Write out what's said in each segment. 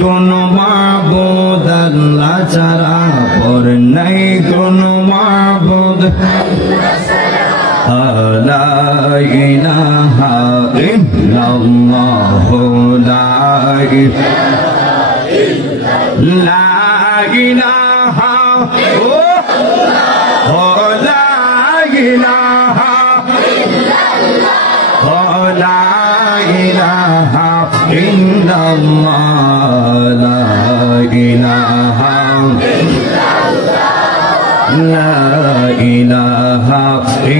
কোন মাবুদ আল্লাহ ছাড়া পর নাই কোন মাবুদ লা ইলাহা ইল্লাল্লাহ লা ইলাহা লা ইলাহা লা ইলাহা ইল্লাল্লাহ লা ইলাহা লা ইলাহা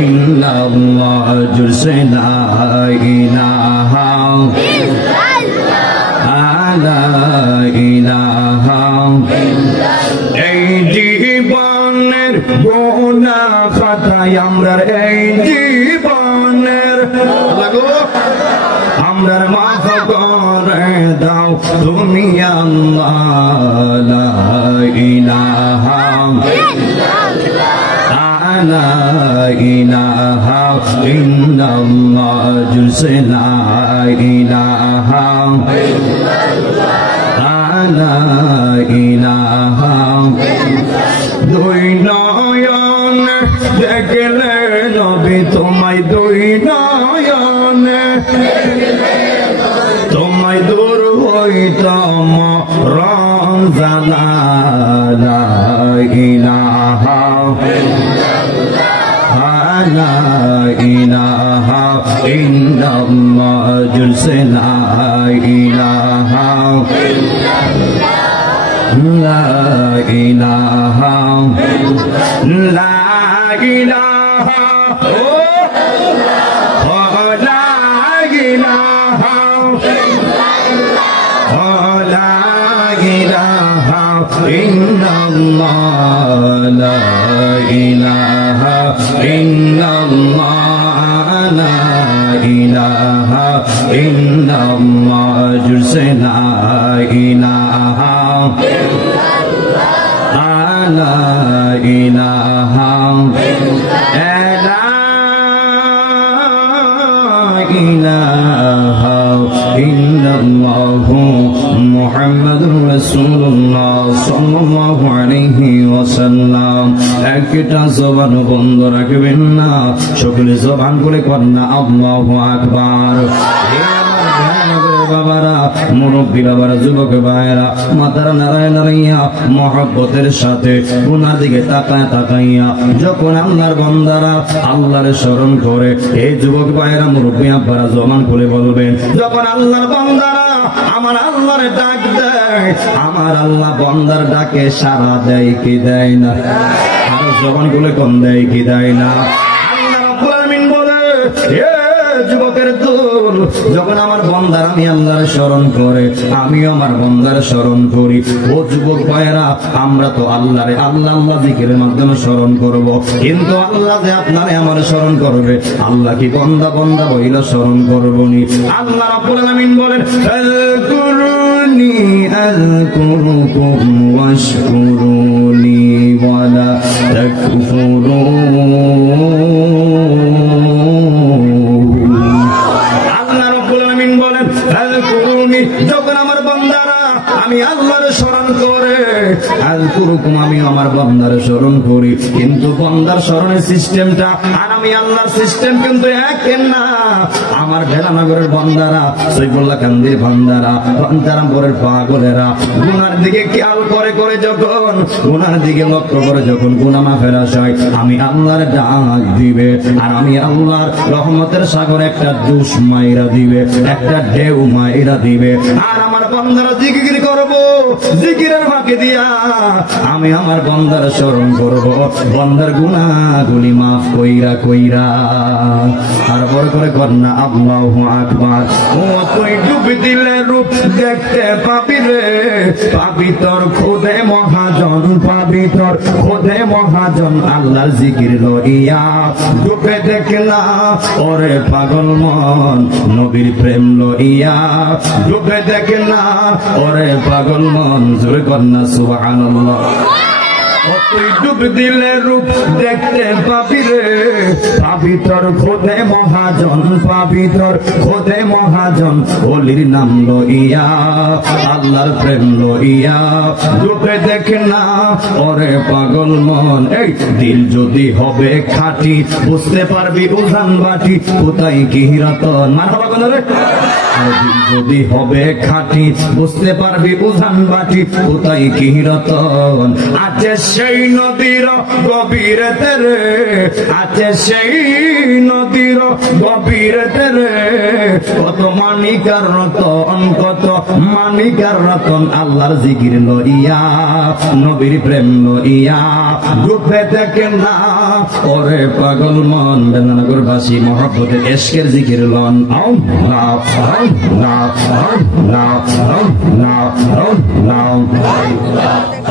ইল্লাল্লাহ জুরসে লা ইলাহা লা ইলাহা এই জীবনের গুনাহ খাতায় আমরা এই জীবনের আমরার মাফ করে দাও তুমি আল্লাহ লা ইলাহা লা ইলাহা ইল্লাল্লাহ জুরসে লা ইলাহা লা ইলাহা দুই নয়ন দেখলে নবী তোমায় দুই নয়ন তোমায় দূর হইতাম রমজানা লা ইলাহা লা ইলাহা ইল্লাল্লাহ জুরসে লা ইলাহা লা ইলাহা লা ইলাহা লা ইলাহা লা ইলাহা ইল্লাল্লাহ লা ইলাহা ইল্লাল্লাহ লা ইলাহা ইল্লাল্লাহ জুরসে লা ইলাহা লা ইলাহা ইলাহা ইল্লাল্লাহু মুহাম্মাদুর রাসূলুল্লাহ সাল্লাল্লাহু আলাইহি ওয়াসাল্লাম। একটা জবান বন্ধ রাখবেন না, সকলে জবান খুলে কন্যা আল্লাহু আকবার। বাবারা, মুরব্বী বাবারা, যুবক ভাইরা, মাতারা নারায় নারাইয়া মহব্বতের সাথে গুনার দিকে তাকায় তাকাইয়া যখন আল্লাহর বান্দারা আল্লাহর স্মরণ করে, এই যুবক ভাইরা মুরব্বী আব্বারা জবান খুলে বলবেন, যখন আল্লাহর বান্দারা আমার আল্লাহর ডাক দেয়, আমার আল্লাহ বান্দার ডাকে সাড়া দেয় কি দেয় না? আর জবান খুলে কোন দেয় কি দেয় না? আল্লাহ রাব্বুল আলামিন বলে, যুবকের দল, যখন আমার বন্দার আমি আল্লাহর স্মরণ করে, আমিও আমার বন্দার স্মরণ করি। ও যুবক ভাইরা, আমরা তো আল্লাহরে আল্লাহ আল্লাহ জিকিরের মাধ্যমে স্মরণ করব, কিন্তু আল্লাহ যে আপনারে আমার স্মরণ করবে, আল্লাহ কি বন্দা বন্দা বইলা স্মরণ করবনি? আল্লাহ রাব্বুল আলামিন বলেন, আযকুরুনি আযকুরুকুম ওয়াশকুরুনি ওয়ালা তাকফুরুন। যখন আমার বান্দারা আমি আল্লাহর স্মরণ করে, আযকুরুকুম আমি আমার বান্দার স্মরণ করি, কিন্তু বান্দার স্মরণের সিস্টেমটা আর আমি আল্লাহর সিস্টেম কিন্তু এক না। আমার ভেলানগরের বান্দারা, সৈফুল্লাহ কান্দির বান্দারা, বান্দারামপুরের পাগলেরা গুনার দিকে খেয়াল করে করে যখন গুনার দিকে লক্ষ্য করে যখন গুনাহ মাফের আশায় আমি আল্লাহর ডাক দিবে, আর আমি আল্লাহর রহমতের সাগরে একটা দুষ মাইরা দিবে, একটা ঢেউ মাইরা দিবে, আর আমার বান্দারা জিকির করব, জিকিরের ফাঁকে দিয়া আমি আমার বান্দার স্মরণ করব, বান্দার গুনাহগুলি মাফ কইরা কইরা। আর বড় করে কন্যা আল্লাহু আকবার। ও তুই ডুবি দিলে রূপ দেখতে পাবি রে, পাবি তোর খোদে মহাজন, পাবি তোর খোদে মহাজন। আল্লাহর জিকির লইয়া ডুবে দেখলা ওরে পাগল মন, নবীর প্রেম লইয়া ডুবে দেখলা ওরে পাগল মন। জোরে কন্যা সুবহানাল্লাহ। তুই ডুব দিলে রূপ দেখতে পাবি রে, পাবি তোর খোদে মহাজন, পাবি তোর খোদে মহাজন। ওলির নাম লইয়া আল্লাহর প্রেম লইয়া রূপে দেখে না ওরে পাগল মন। এই দিল যদি হবে খাঁটি বুঝতে পারবি উজান বাটি কোথায় কি রতন। মারহাবা কোন রে? দিল যদি হবে খাঁটি বুঝতে পারবি উজান বাটি কোথায় কি রতন। আছে সেই নদীর গভীরেতে রে, আছে সেই নদীর গভীরেতে রে, কত মানিকার রতন, কত মানিকার রতন। আল্লাহর জিকির লইয়া নবীর প্রেম লইয়া রূপে দেখে না ওরে পাগল মন। বেদনানগর বাসী মহব্বতে এশকের জিকির লন। আল্লাহ আল্লাহ আল্লাহ আল্লাহ আল্লাহ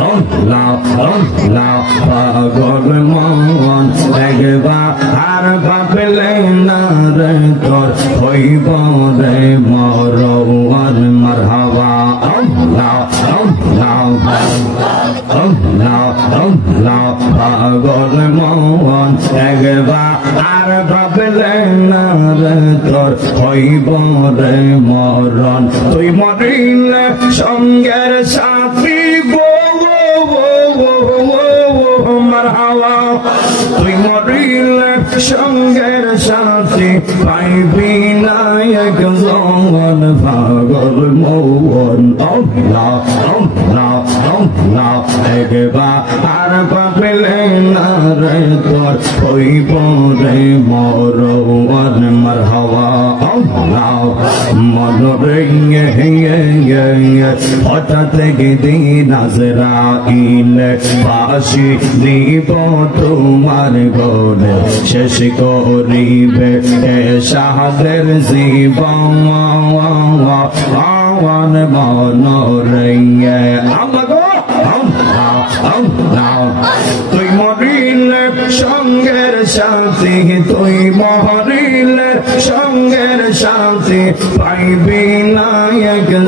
আল্লাহ আল্লাহ। পাগল মন একবার আর ভাবলে না রে তোর হইব রে মরওয়ান। মারহাবা আল্লাহ আল্লাহ আল্লাহ আল্লাহ। পাগল মন একবার আর ভাবলে না রে তোর হইব রে মরণ। তুই মরিলে সঙ্গের সাথী গো মারহাবা। তুই মরিলে সঙ্গের সাথী পাইবি না একজন পাগল মন। আল্লাহ আল্লাহ আল্লাহ একবার আর পাবলে না রে তোর হইব রে মরওয়ান। মারহাবা আল্লাহ। মন রেঙ্গে হঠাৎ দিন আজরাইল ফাঁসি দিব তোমার গলে শেষ করিবে শাহাদের জীবন। মন রেঙ্গে আমাগো তুই মরিলে সঙ্গের শান্তি, তুই মরিলে সঙ্গের শান্তি পাইবি না একজন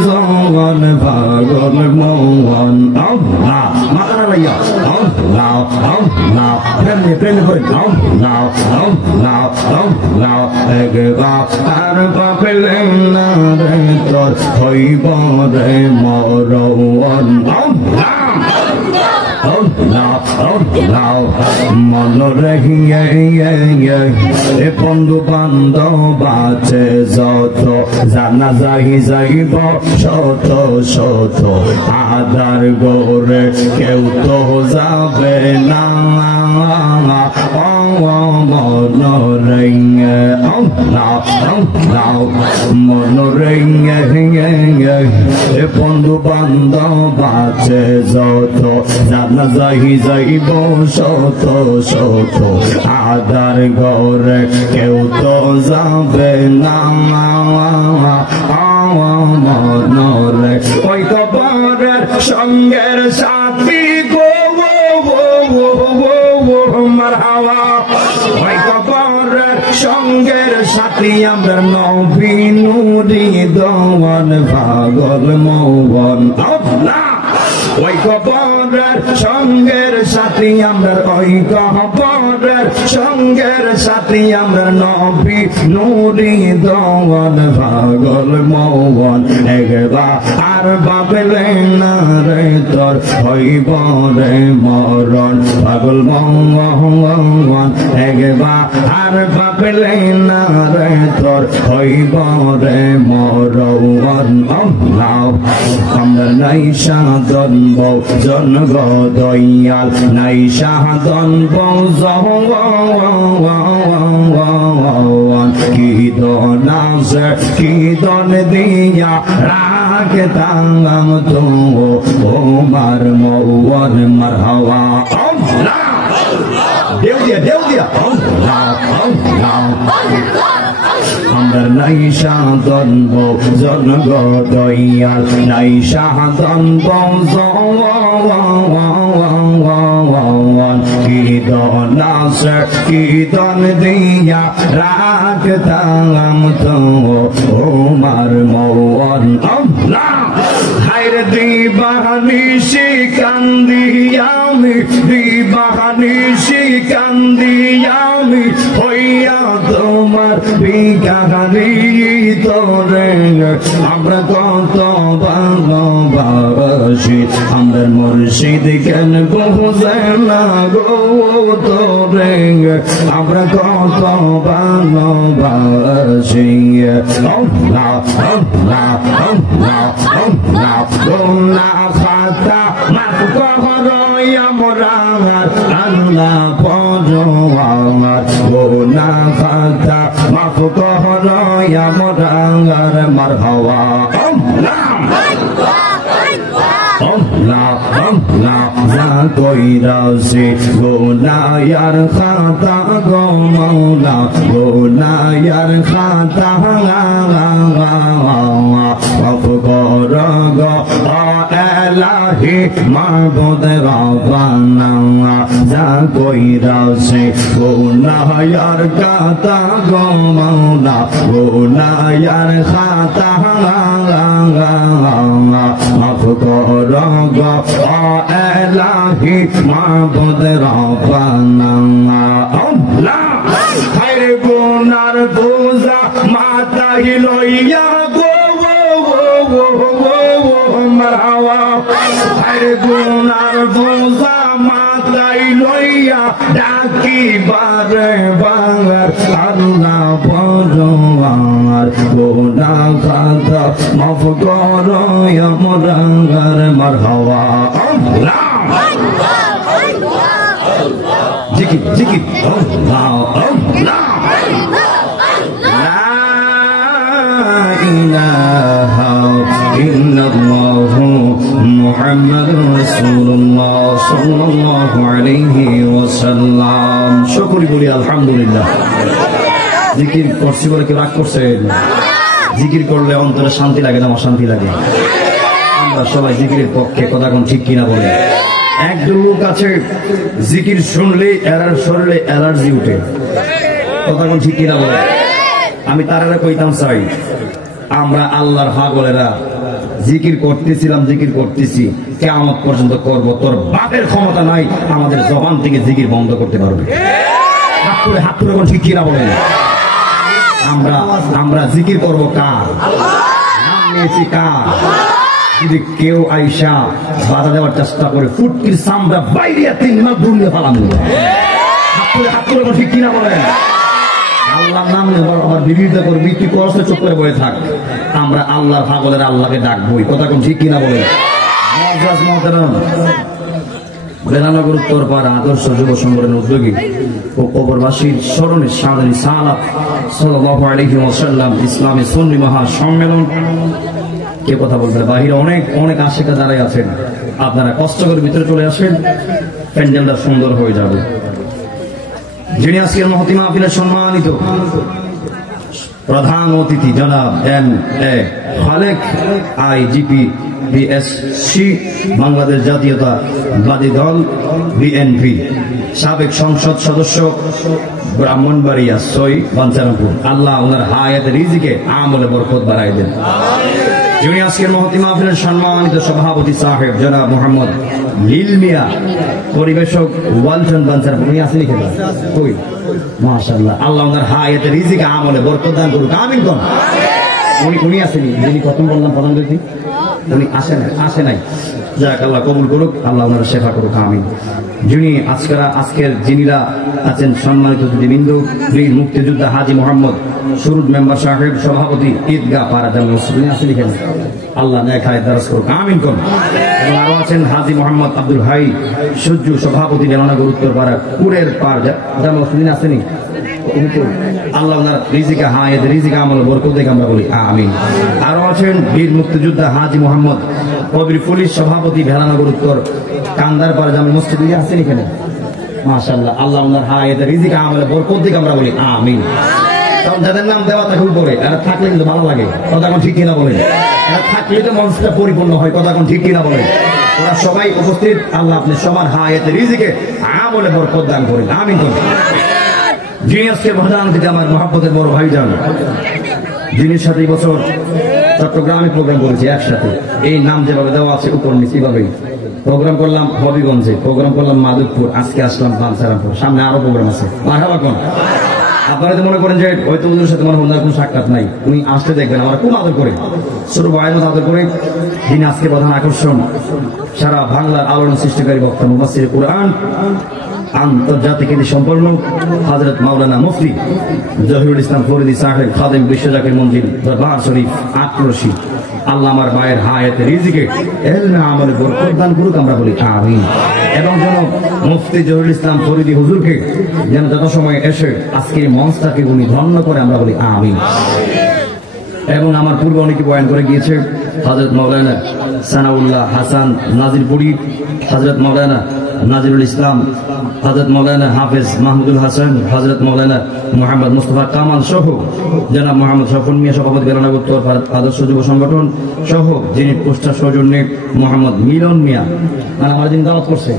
পাগল মন। আল্লাহ মাতারা লাইয়া আল্লাহ আল্লাহ প্রেমে প্রেমে করে আল্লাহ আল্লাহ আল্লাহ। একবার আর পাবলে না রে তোর হইব রে মরওয়ান। আল্লাহ মন রেঙ্গে এ বন্ধু বান্ধব আছে যত জানা যাই যাইব শত শত আদার গোরে কেউ তো যাবে না। মন রেঙ্গে মন রেঙ্গে এ বন্ধু বান্ধব আছে যত জানা যাই যাইব শত শত আদার ঘরে কেউ তো যাবে না। মনরে ওই কবরের সঙ্গের সাথী গো মারহাবা। ওই কবরের সঙ্গের সাথী আমরা নবী নূরি দওয়ান পাগল মওয়ান। আল্লাহ ওই কবরের সঙ্গের সাথী আমরা, ওই কবরের সঙ্গের সাথী আমরা নবী নূরি দওয়ান পাগল মওয়ান। একবার আর ভাবলে না রে তোর হইব রে মরণ পাগল মওয়ান। একবার আর ভাবলে না রে তোর হইব রে মরণ। আল্লাহ আমরা নাই সাধন বৌ জন গো দয়াল, নাই সাধন বৌ জওয়ান। কি দন আছে কি দন দিয়া রাখতাম তো ওমার মওয়ান। মারহাবা আল্লাহ দেও দিয়া আমরা নাই সাধন বৌ জন গো দয়াল, নাই সাধন বৌ জওয়ান। কি দন আছে কি দন দিয়া রাখতাম তো ওমার মওয়ান। আল্লাহ হায়রে দিবানিশি কান্দি আমি, দিবানিশি কান্দি আমি, হইয়া তোমার বিকাহারি তোরে। আমরা কত ভালোবাসি, আমাদের মুর্শিদ কেন বুঝে না গো তোরে। আমরা কত ভালোবাসি, আল্লাহ আল্লাহ আল্লাহ আল্লাহ। গোনা খাতা মাফ করো আমরা, আল্লাহ পরওয়ার। গোনা খাতা মাফ করো আমরা, মারহাবা। আল্লাহ আল্লাহ যা কইরাছি গোনায়ার খাতা গো মাওলা, গোনায়ার খাতা মাফ কর গো এলাহি মাবুদ রব্বানা। যা কইরাছি গোনায়ার খাতা গো মাওলা, গোনায়ার খাতা মাফ কর গো এলাহি মাবুদ রব্বানা। আল্লাহ খায়রে গুনার বোঝা মাথায় লইয়া গো মারহাবা। খায়রে গুনার বোঝা মাথায় লইয়া ডাকি বারে বার, আল্লাহ পরওয়ার। গোনা খাতা মাফ করো আমরা, মারহাবা। আল্লাহ জিকির জিকির আল্লাহ আল্লাহ। লা ইলাহা ইল্লাল্লাহ মুহাম্মাদুর রাসূলুল্লাহ সাল্লাল্লাহু আলাইহি ওয়াসাল্লাম। শুকর করি আলহামদুলিল্লাহ। জিকির করছি বলে কেউ রাগ করছে? জিকির করলে অন্তরে শান্তি লাগে না অশান্তি লাগে? আমরা সবাই জিকিরের পক্ষে, কথা কোন ঠিক কিনা বলে? একজন লোক আছে জিকির শুনলে শরীরে অ্যালার্জি উঠে, কথা কোন ঠিক কিনা বলে? আমি তারা কইতাম চাই, আমরা আল্লাহর পাগলেরা জিকির করতেছিলাম, জিকির করতেছি, কিয়ামত পর্যন্ত করব। তোর বাপের ক্ষমতা নাই আমাদের জবান থেকে জিকির বন্ধ করতে পারবে। হাত তুলে কোন ঠিক কিনা বলেন? আমরা জিকির করবো কার? নাম নিয়েছি কার? যদি কেউ আইসা বাধা দেওয়ার চেষ্টা করে ফুটকির চামড়া বাইরে 3 মাস দূরে ফালানো। হাত তুলে ঠিক কিনা বলেন? আল্লাহর নাম আবার বিরোধিতা করবি, তুই করছে চুপ করে বয়ে থাক। আমরা আল্লাহর পাগলের আল্লাহকে ডাকবই, কথা কোন ঠিক কিনা বলেন? বেলানগর উত্তরপাড়া আদর্শ যুব সংগঠনের উদ্যোগী ও কবরবাসীর স্মরণে সাদরী সালাত সাল্লাল্লাহু আলাইহি ওয়াসাল্লাম ইসলামী সুন্নি মহা সম্মেলন। কে কথা বলবে? বাহিরে অনেক অনেক আশিকা যারাই আছেন, আপনারা কষ্ট করে ভিতরে চলে আসেন, প্যান্ডেলটা সুন্দর হয়ে যাবে। যিনি আজকের মহতি মাহফিলের সম্মানিত প্রধান অতিথি জনাব M.A. Khalek IGP BSc Bangladesh জাতীয়তাবাদী দল BNP, সাবেক সংসদ সদস্য ব্রাহ্মণবাড়িয়া 6 বাঞ্ছারামপুর। আল্লাহ ওনার হায়াত রিজিকে আমলে বরকত বাড়াই দেন। যিনি আজকের মহতি মাহফিলের সম্মানিত সভাপতি সাহেব জনাব মোহাম্মদ লীল মিয়া, পরিবেশক ওয়ালটন বাঞ্ছারামপুর। উনি আসেনি খেতে কই? মাশাআল্লাহ, আল্লাহ ওনার হায়াত রিজিকে আমলে বরকত দান করুক, আমিন কোন। উনি আসেনি, যিনি প্রথম বললাম প্রধান অতিথি, উনি আসে নাই। যাক, আল্লাহ কবুল করুক, আল্লাহ ওনারা শেফা করুক, আমিন। যিনি আজকের যিনিরা আছেন সম্মানিত অতিথিবৃন্দ, বীর মুক্তিযোদ্ধা হাজী মোহাম্মদ সুরুদ মেম্বার সাহেব, সভাপতি ঈদগাহ পাড়া জামে মসজিদ, উনি আসেনি কেন? আল্লাহ নেক হায়াত দারাজ করুক, আমিন কোন। এবং আরো আছেন হাজী মোহাম্মদ আব্দুল হাই সূর্য, সভাপতি বেলানগর উত্তরপাড়া কুরের পাড় জামে মসজিদ, আসেনি? আল্লাহ ওনার রিজিকা হায়াত রিজিকা আমল বরকত দেখ আমরা বলি আমিন। আরো আছেন বীর মুক্তিযোদ্ধা হাজী মোহাম্মদ কবির পুলিশ, সভাপতি ভেলানগর উত্তর কান্দার পাড়া জামে মসজিদ, আছেন এখানে? মাশাআল্লাহ, আল্লাহ ওনার হায়াত রিজিকা আমল বরকত দেখ আমরা বলি আমিন। কারণ যাদের নাম দেওয়া থাকে উপরে, এরা থাকলে কিন্তু ভালো লাগে, কথা কোন ঠিক কিনা বলেন? এরা থাকলে তো মঞ্চটা পরিপূর্ণ হয়, কথা কোন ঠিক কিনা বলেন? ওরা সবাই উপস্থিত, আল্লাহ আপনি সবার হায়াত রিজিকে আমলে বরকত দান করেন, আমিন কোন। যিনি আজকে প্রধান অতিথি আমার মহব্বতের বড় ভাইজান, যিনি সাথে বছর চট্টগ্রামে প্রোগ্রাম করেছি একসাথে, এই নাম যেভাবে দেওয়া আছে উপর নিচে এইভাবেই। প্রোগ্রাম করলাম হবিগঞ্জে, প্রোগ্রাম করলাম মাধবপুর, আজকে আসলাম বাঞ্ছারামপুর, সামনে আরো প্রোগ্রাম আছে। মারহাবা কোন। আপনারা তো মনে করেন যে হয়তো ওদের সাথে আমার বন্ধুর কোনো সাক্ষাৎ নাই, উনি আসতে দেখবেন আমরা খুব আদর করে, ছোট ভাইয়ের মতো আদর করে। তিনি আজকে প্রধান আকর্ষণ, সারা বাংলার আলোড়ন সৃষ্টিকারী বক্তা মুফাসসির কুরআন, আন্তর্জাতিক খ্যাতি সম্পন্ন হযরত মাওলানা মুফতি জহিরুল ইসলাম ফরিদী সাহেব খাদেম বিশ্ব জাকির মঞ্জিল দরবার শরীফ আটরশি। আল্লাহ আমার ভাইয়ের হায়াতে রিজিকে ইলমে আমলে বরকত দান করুক, আমরা বলি আমিন। এবং যেন মুফতি জহিরুল ইসলাম ফরিদী হুজুরকে যেন যথাসময়ে এসে আজকের মঞ্চটাকে উনি ধন্য করে, আমরা বলি আমিন। এবং আমার পূর্বে অনেকে বয়ান করে গিয়েছে, হযরত মাওলানা সানাউল্লাহ হাসান নাজিরপুরি, হযরত মাওলানা নাজিরুল ইসলাম, হযরত মাওলানা হাফেজ মাহমুদুল হাসান, হযরত মাওলানা মোহাম্মদ মুস্তফা কামাল সহ জনাব মোহাম্মদ সফর মিয়া সভাপতি বেলানগর উত্তর আদর্শ যুব সংগঠন সহ যিনি পোস্টার সৌজন্যে মোহাম্মদ মিলন মিয়া, মানে আমার যিনি দাওয়াত করছে,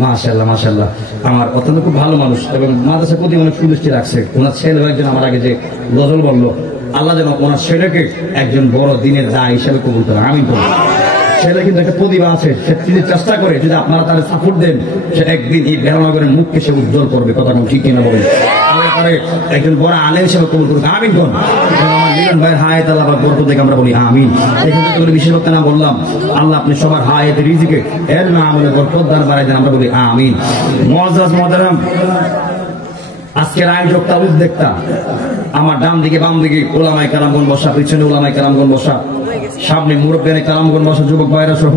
মাশাআল্লাহ মাশাআল্লাহ, আমার অত্যন্ত খুব ভালো মানুষ এবং মাদ্রাসার প্রতি অনেক সুদৃষ্টি রাখছে। ওনার ছেলে একজন আমার আগে যে গজল বললো, আল্লাহ যেন ওনার ছেলেকে একজন বড় দিনের দায় হিসেবে কবুল করে, আমিন বলুন। ছেলে কিন্তু একটা প্রতিভা আছে, সে তিনি চেষ্টা করে, যদি আপনারা তার সাপোর্ট দেন, সে একদিন এই বেলানগরের মুখকে সে উজ্জ্বল করবে, কথা ঠিক কিনা বলেন। একজন বড় আলেম হিসেবে কবুল করুন, আমিন বলুন। মিলন ভাইয়ের হায়াত আল্লাহ বরকত দেখে আমরা বলি আমিন। এখান থেকে বিশেষ কথা না বললাম, আল্লাহ আপনি সবার হায়াত রিজিকে ইলমে আমলে বরকত দান বাড়াই দেন, আমরা বলি আমিন। মুআজ্জাজ মুহতারাম, আজকের আয়োজকটা উদ্যোক্তা, আমার ডান দিকে বাম দিকে উলামায়ে কেরামগণ বসা, পিছনে উলামায়ে কেরামগণ বসা, সামনে মুরব্বিয়ানে কেরামগণ বসা, যুবক ভাইরা সহ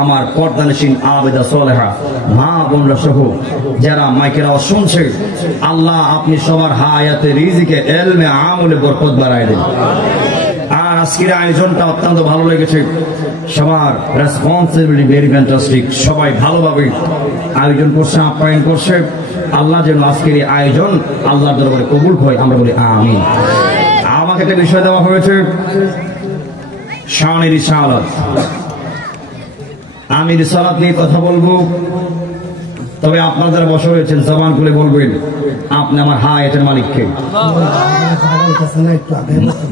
আমার পর্দানশীন আবেদা সালেহা মা বোনরা সহ যারা মাইকের আওয়াজ শুনছে, আল্লাহ আপনি সবার হায়াতে রিজিকে ইলমে আমলে বরকত বাড়াই দেন। আর আজকের আয়োজনটা অত্যন্ত ভালো লেগেছে, সবার রেসপন্সিবিলিটি ভেরি ফ্যান্টাস্টিক, সবাই ভালোভাবে আয়োজন করছে, আপ্যায়ন করছে। আল্লাহ যেন আজকের এই আয়োজন আল্লাহর দরবারে কবুল হয়, আমরা বলি আমিন। আমাকে একটা বিষয় দেওয়া হয়েছে, শানের রিসালাত। আমি রিসালাত নিয়ে কথা বলবো, তবে আপনারা যারা বসে রয়েছেন জবান খুলে বলবেন আপনি আমার হায়াতের মালিককে।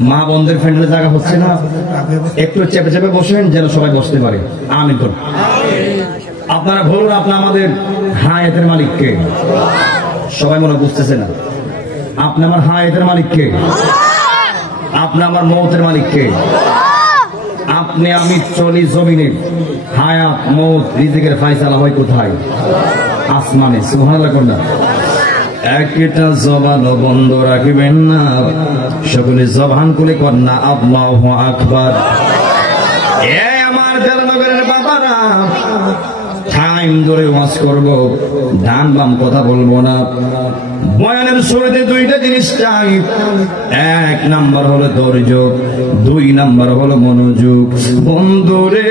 মা বোনদের ফ্রেন্ডের জায়গা হচ্ছে না, একটু চেপে চেপে বসেন যেন সবাই বসতে পারে, আমিন করুন। আপনারা বলুন আপনি আমাদের হায়াতের মালিককে। সবাই মনে বুঝতেছে না, আপনি আমার হায়াতের মালিককে, আপনি আমার মৌতের মালিককে। আপনি আমি চলি জমিনে, হায়াত মৌত রিজিকের ফায়সালা হয় কোথায়? আসমানে। সুবহানাল্লাহ কন্যা। একটা জবান বন্ধ রাখবেন না, সকলে জবান খুলে কন্যা আল্লাহু আকবার। এ আমার বেলানগরের বাবারা, টাইম ধরে ওয়াজ করব, ডান বাম কথা বলবো না। বয়ানের শুরুতে দুইটা জিনিস চাই, এক নাম্বার হলো ধৈর্য, দুই নাম্বার হলো মনোযোগ। বন্ধুরে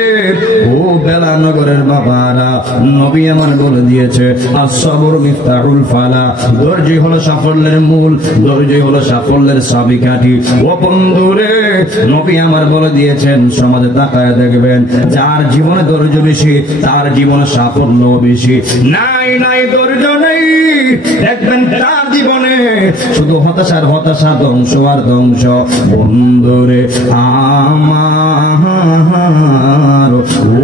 ও বেলানগরের বাবারা, নবী আমার বলে দিয়েছে আস-সাবর মিফতাহুল ফালা, ধৈর্য হলো সাফল্যের মূল, ধৈর্য হলো সাফল্যের চাবিকাঠি। ও বন্ধুরে, নবী আমার বলে দিয়েছেন সমাজে তাকায় দেখবেন যার জীবনে ধৈর্য বেশি তার জীবনে সাফল্য বেশি। নাই নাই ধৈর্য নেই, দেখবেন তার জীবনে শুধু হতাশার হতাশা, ধ্বংস আর ধ্বংস। বন্ধুরে আমার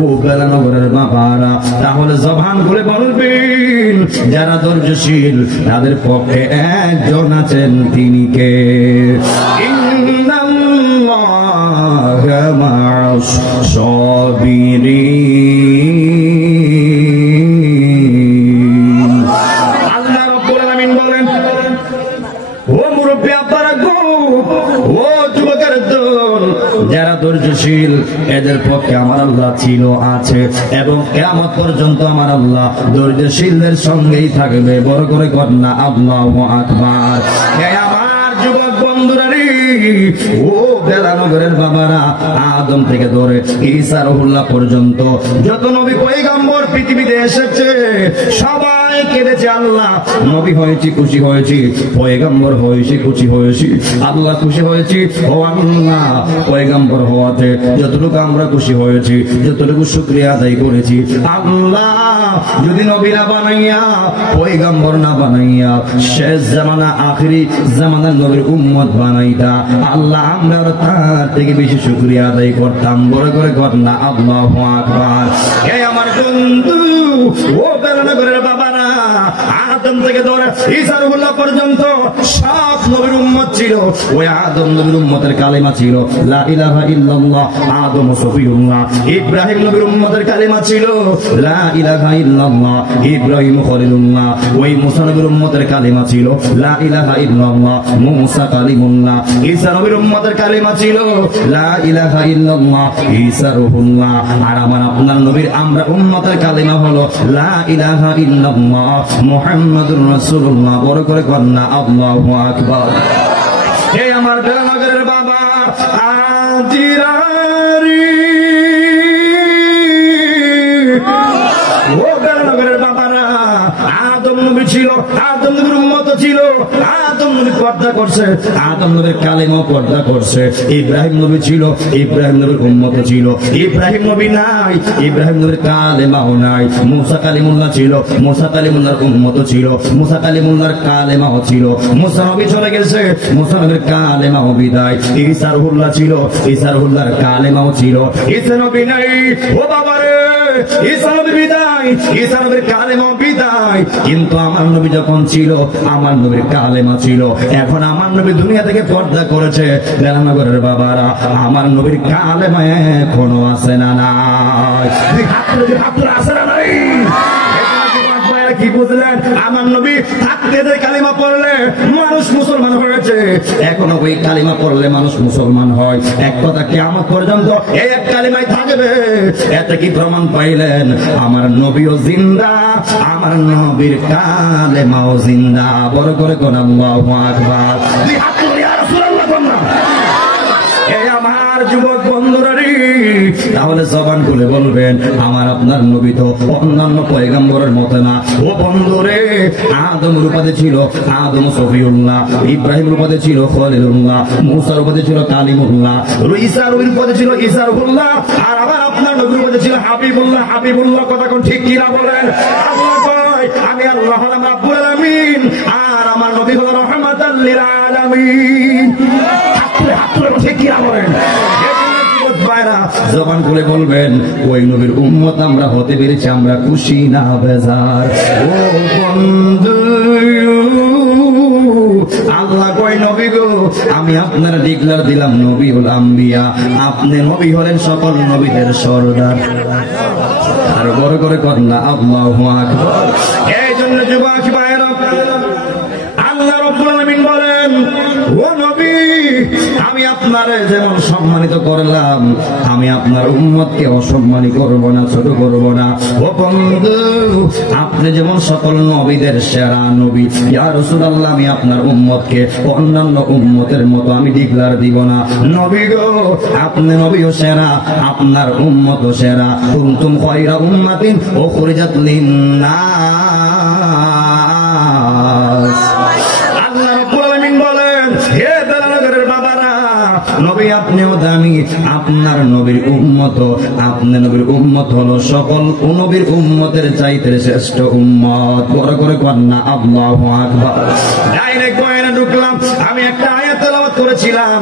ও বেলানগরের বাবারা, তাহলে জবান খুলে বলবেন যারা ধৈর্যশীল তাদের পক্ষে একজন আছেন, তিনি কে? ইন্নাল্লাহা মা'আস সাবিরিন। আল্লাহ রাব্বুল আলামিন বলেন, ও মুরব্বি আব্বারা গো, ও যুবকের দল, যারা ধৈর্যশীল এদের পক্ষে আমার আল্লাহ ছিল, আছে এবং কিয়ামত পর্যন্ত আমার আল্লাহ ধৈর্যশীলদের সঙ্গেই থাকবে। বড় করে কন্যা আল্লাহু আকবার। আমার যুবক বন্ধুরা রে, ও বেলানগরের বাবারা, আদম থেকে ধরে ঈসা রুহুল্লাহ পর্যন্ত যত নবী পয়গম্বর পৃথিবীতে এসেছে, সবাই কান্নায় কেঁদেছে, আল্লাহ নবী হয়েছি খুশি হয়েছি, পয়গম্বর হয়েছি খুশি হয়েছি, আল্লাহ খুশি হয়েছি। ও আল্লাহ, পয়গম্বর হওয়াতে যতটুকু আমরা খুশি হয়েছি, যতটুকু শুকরিয়া আদায় করেছি, আল্লাহ যদি নবী না বানাইয়া, পয়গম্বর না বানাইয়া, শেষ জামানা আখিরি জামানার নবীর উম্মত বানাইতা, আল্লাহ আমরা তার থেকে বেশি শুকরিয়া আদায় করতাম। বড় করে কর না আল্লাহু আকবার। এই আমার বন্ধু, ও বেলানগরের বাবারা, আদম থেকে ধরে ঈসা রুহুল্লাহ পর্যন্ত সব নবীর উম্মত ছিল। ওই আদম নবীর উম্মতের কালেমা ছিল লা ইলাহা ইল্লাল্লাহ, আদম সফিউল্লাহ। ইব্রাহিম নবীর উম্মতের কালেমা ছিল লা ইলাহা ইল্লাল্লাহ, ইব্রাহিম খলিলুল্লাহ। ওই মুসা নবীর উম্মতের কালেমা ছিল লা ইলাহা ইল্লাল্লাহ, মুসা কালিমুল্লাহ। ঈসা নবীর উম্মতের কালেমা ছিল লা ইলাহা ইল্লাল্লাহ, ঈসা রূহুল্লাহ। আর আমার আপনার নবীর আমরা উম্মতের কালেমা হলো লা ইলাহা ইল্লাল্লাহ, মুহাম্মাদুর রাসূলুল্লাহ। বড় করে কন্যা আল্লাহু আকবার। হে আমার বেলানগরের বাবা আজিরারি, ও বেলানগরের বাবারা, আদম নবী ছিল, আদম নবীর উম্মত ছিল, আদম নবী পর্দা করছে, আদম নবীর কালেমা পর্দা করছে। ইব্রাহিম নবী ছিল, ইব্রাহিম নবীর উম্মত ছিল। ইব্রাহিম নবী নাই, ইব্রাহিম নবীর কালেমাও নাই। মুসা কালিমুল্লাহ ছিল, মুসা কালিমুল্লাহর উম্মত ছিল, মুসা কালিমুল্লাহর কালেমাও ছিল। মুসা নবী চলে গেছে, মুসা নবীর কালেমাও বিদায়। ঈসা রূহুল্লাহ ছিল, ঈসা রূহুল্লাহর কালেমাও ছিল। ঈসা নবী নাই, ও বাবারে, ঈসা নবী বিদায়, ঈসা নবীর কালেমাও বিদায়। কিন্তু আমার নবী যখন ছিল, আমার নবীর কালেমা ছিল। এখন আমার নবী দুনিয়া থেকে পর্দা করেছে। বেলানগরের বাবারা, আমার নবীর কালেমা এখনো আছে না নাই? আছে না নাই? কি বুঝলেন? আমার নবী থাকতে যে কালিমা পড়লে মানুষ মুসলমান হয়েছে, এখনো ওই কালিমা পড়লে মানুষ মুসলমান হয়। এক কথা কিয়ামত পর্যন্ত এই এক কালিমাই থাকবে। এতে কি প্রমাণ পাইলেন? আমার নবীও জিন্দা, আমার নবীর কালেমাও জিন্দা। বড় করে কোন আল্লাহু আকবার। ইয়া রাসূলুল্লাহ বলনা। এই আমার যুবক বন্ধুরা, তাহলে জবান খুলে বলবেন, আমার আপনার নবী তো অন্যান্য পয়গম্বরের মতো না। ও বন্ধুরে, আদম রূপাতে ছিল আদম সফিউল্লাহ, ইব্রাহিম রূপাতে ছিল খলিলুল্লাহ, মুসা রূপাতে ছিল কালিমুল্লাহ, ঈসা রূপাতে ছিল ঈসা রূহুল্লাহ, আর আমার আপনার নবী রূপাতে ছিল হাবিবুল্লাহ। হাবিবুল্লাহ কথা কোন ঠিক কিনা বলেন? আল্লাহ কয় আমি আল্লাহ হলাম রাব্বুল আলামিন, আর আমার নবী হলো রাহমাতাল লিল আলামিন। ঠিক কিনা বলেন? জবান খুলে বলবেন, ওই নবীর উম্মত আমরা হতে পেরেছি, আমরা খুশি না বেজার? ও বন্ধু, আল্লাহ কই নবী গো, আমি আপনার ডিক্লার দিলাম নবীউল আম্বিয়া, আপনি নবী হলেন সকল নবীদের সরদার। আর বড় করে কন্যা আল্লাহু আকবার। এই জন্য যুবক ভাইরা, আল্লাহ রাব্বুল আলামিন বলেন, ও নবী, আমি আপনারে যেমন সম্মানিত করলাম, আমি আপনার উম্মতকে অসম্মানী করব না, ছোট করব না। ও বন্ধু, আপনি যেমন সকল নবীদের সেরা নবী, ইয়া রাসূলুল্লাহ, আমি আপনার উম্মতকে অন্যান্য উম্মতের মতো আমি ডিক্লার দিব না। নবী গো, আপনি নবীও সেরা, আপনার উম্মতও সেরা। কুনতুম খায়রা উম্মাতিন উখরিজাত লিন-নাস। আল্লাহ রাব্বুল আলামিন বলেন, হে বেলানগরের বাবারা, নবী আপনিও দামি, আপনার নবীর উম্মত, আপনার নবীর উম্মত হলো সকল নবীর উম্মতের চাইতে শ্রেষ্ঠ উম্মত। বড় করে কন্যা আল্লাহু আকবার। ডাইরেক্ট বয়ানে ঢুকলাম। আমি একটা আয়াত তেলাওয়াত করেছিলাম,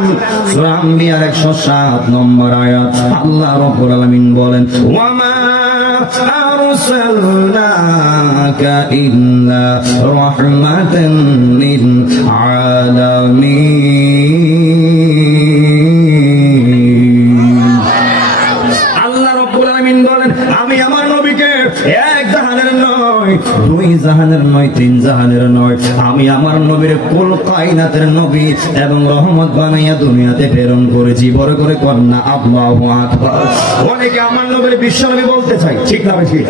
সূরা আম্বিয়ার 107 নম্বর আয়াত। আল্লাহ রাব্বুল আলামিন বলেন, ওয়ামা আরসালনাকা ইল্লা রাহমাতান লিল আলামিন। আল্লাহ রাব্বুল আলামিন বলেন, আমি আমার নবীকে এক জাহানের নয়, দুই জাহানের নয়, তিন জাহানের নয়, আমি আমার নবীর কুল কায়নাতের নবী এবং রহমত বানাইয়া দুনিয়াতে প্রেরণ করেছি। বড় করে কন্যা আল্লাহু আকবার। অনেকে আমার নবীর বিশ্বনবী বলতে চাই, ঠিক না বেশি?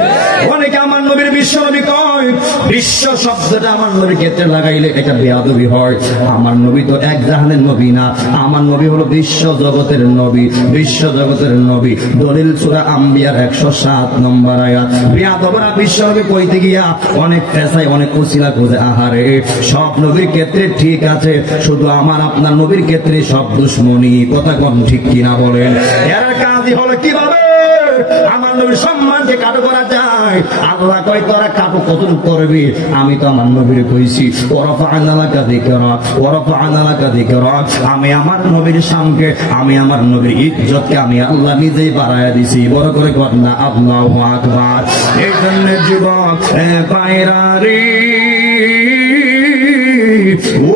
অনেকে আমার নবীর বিশ্বনবী কয়, বিশ্ব শব্দটা আমার নবীর ক্ষেত্রে লাগাইলে এটা বেয়াদবি হয়। আমার নবী তো এক জাহানের নবী না, আমার নবী হলো বিশ্ব জগতের নবী, বিশ্ব জগতের নবী। দলিল সূরা আম্বিয়ার 107 7 নম্বর আয়াত। বিয়াদবরা বিশ্বনবী কইতে গিয়া অনেক পেশায় অনেক ওসিলা খুঁজে, আহারে সব নবীর ক্ষেত্রে ঠিক আছে, শুধু আমার আপনার নবীর ক্ষেত্রে সব দুশ্মনী। কথা কোন ঠিক কিনা বলেন? এর কাজই হলো কিভাবে আমার নবীর সম্মানকে কাটো করা যায়। আল্লাহ কয় তোরা কাটো কত করবি, আমি তো আমার নবীর কইছি ওয়ারাফা'না লাকা যিকরা ওয়ারাফা'না লাকা যিকরা, আমি আমার নবীর শানকে, আমি আমার নবীর ইজ্জতকে আমি আল্লাহ নিজেই বাড়ায়া দিছি। বড় করে কর না আল্লাহু আকবার। এই জন্য যুবক পায়রারি ও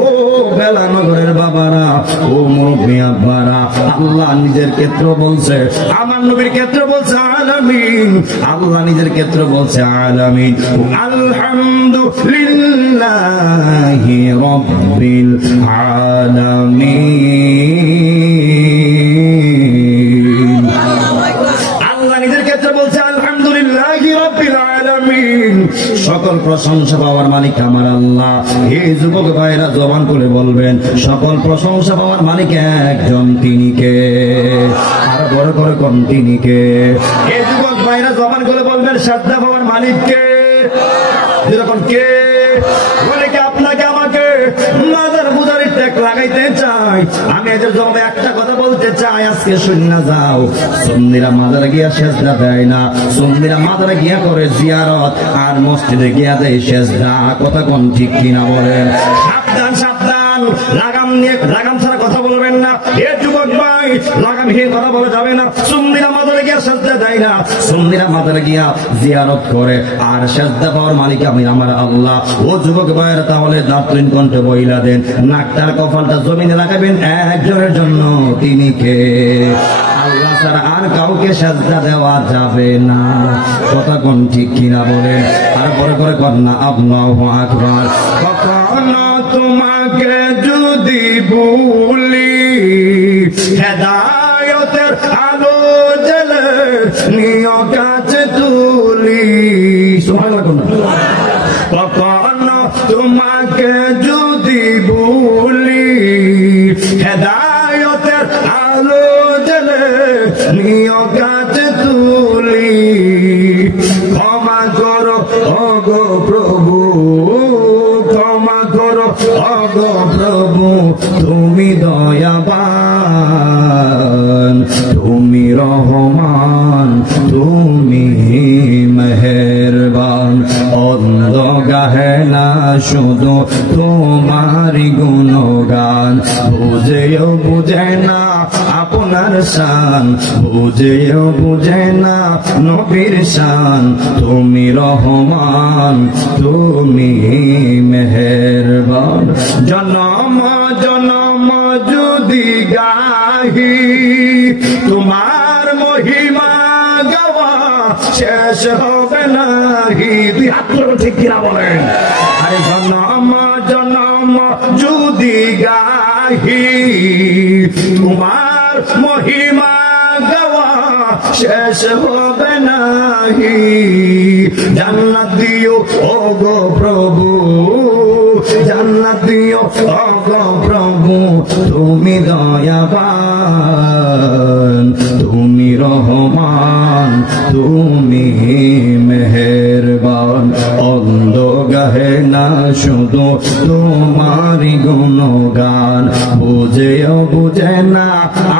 বেলানগরের বাবারা, ও মুরব্বী আব্বারা, আল্লাহ নিজের ক্ষেত্র বলছে, আমার নবীর ক্ষেত্র বলছে আলামিন, আল্লাহ নিজের ক্ষেত্র বলছে আলামিন। আলহামদুলিল্লাহি রাব্বিল আলামিন। আল্লাহ নিজের ক্ষেত্রে বলছে আলহামদুলিল্লাহি রাব্বিল আলামিন। সকল প্রশংসা পাওয়ার মালিক আমার আল্লাহ। এই যুবক ভাইরা জবান করে বলবেন, সকল প্রশংসা পাওয়ার মালিক একজন, তিনি কে? আর বড় করে কোন তিনি কে? এই যুবক ভাইরা জবান করে বলবেন, সাজদা পাওয়ার মালিক কে? যেরকম কে বলে কি আপনাকে আমাকে মাদার বুদারি ট্যাগ লাগাইতে চাই। আমি এদের জবাবে একটা কথা বলতে চাই, আজকে শূন্য যাও, সুন্নিরা মাদারে গিয়া সেজদা দেয় না, সুন্নিরা মাদারে গিয়া করে জিয়ারত, আর মসজিদে গিয়া দেয় সেজদা। কথা কোন ঠিক কিনা বলেন? সাবধান সাবধান, লাগাম নিয়ে লাগাম ছাড়া কথা বলবেন না। এ যুবক ভাই, লাগামহীন কথা বলা যাবে না। সুন্নিরা মাদারে গিয়া সেজদা দেয় না, সুন্নিরা মাদারে গিয়া জিয়ারত করে, আর সেজদা পাওয়ার মালিক আমি আমার আল্লাহ। ও যুবক ভাইয়েরা, তাহলে দাঁতরিন কণ্ঠে বইলা দেন, নাকটার কপালটা জমিনে লাগাবেন একজনের জন্য, তিনি কে? আল্লাহ ছাড়া আর কাউকে সেজদা দেওয়া যাবে না। কথা কোন ঠিক কিনা বলে? আর পরে পরে কর না আল্লাহু আকবার। কখনো তোমাকে যদি ভুলি, হেদায়েতের আলো জ্বলে নিয় কাছে তুলি। সুবহানাল্লাহ। কখনো তোমাকে যদি ভুলি, হেদায়েতের আলো জ্বলে নিয় কাছে তুলি। ক্ষমা করো ওগো প্রভু, ক্ষমা করো ওগো প্রভু, তুমি দয়াবান, তুমি রহমান, তুমি মেহেরবান। অন্ধ গাহে না শুধু তোমারি গুণগান, বুঝেও বুঝে না আপনার শান, বুঝেও বুঝে না নবীর শান। তুমি রহমান, তুমি মেহেরবান। জনম জনম যদি গাহি তোমার মহিমা, গাওয়া শেষ হবে নাহি। দুই হাত ধরে ঠিক কিনা বলেন? আরে জনম জনম যদি গাহি তোমার মহিমা, গাওয়া শেষ হবে নাহি। জান্নাত দিও ওগো প্রভু, জান্নাত দিও ওগো প্রভু, তুমি দয়াবান, তুমি রহমান, তুমি মেহেরবান। অন্ধ গাহে না শুধু তোমারি গুণগান, বুঝেও বুঝে না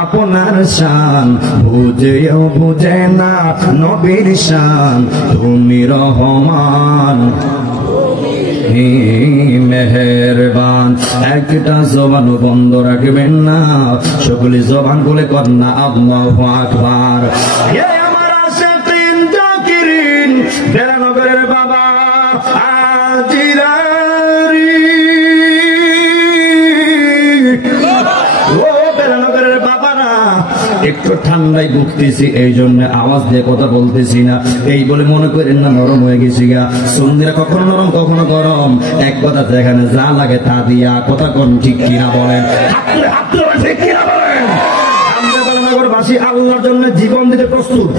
আপনার শান, বুঝেও বুঝে না নবীর শান। তুমি রহমান, মেহেরবান। একটা জবান বন্ধ রাখবেন না, সকলে জবান বলে কর না আল্লাহু আকবার। আমার আশিকিন জাকিরিন, বেলানগরের বাবা আজিরারি, ও বেলানগরের বাবারা, একটু ঠান্ডায় ভুগতেছি, এই জন্য আওয়াজ দিয়ে কথা বলতেছি না। এই বলে মনে করেন না নরম হয়ে গেছি গা। সুন্নিরা কখনো নরম কখনো গরম, এক কথা যেখানে যা লাগে তা দিয়া। কথা কোন ঠিক কিনা বলেন? ঠিক কিনা বলেন? আমরা বেলানগরবাসী আল্লাহর জন্য জীবন দিতে প্রস্তুত,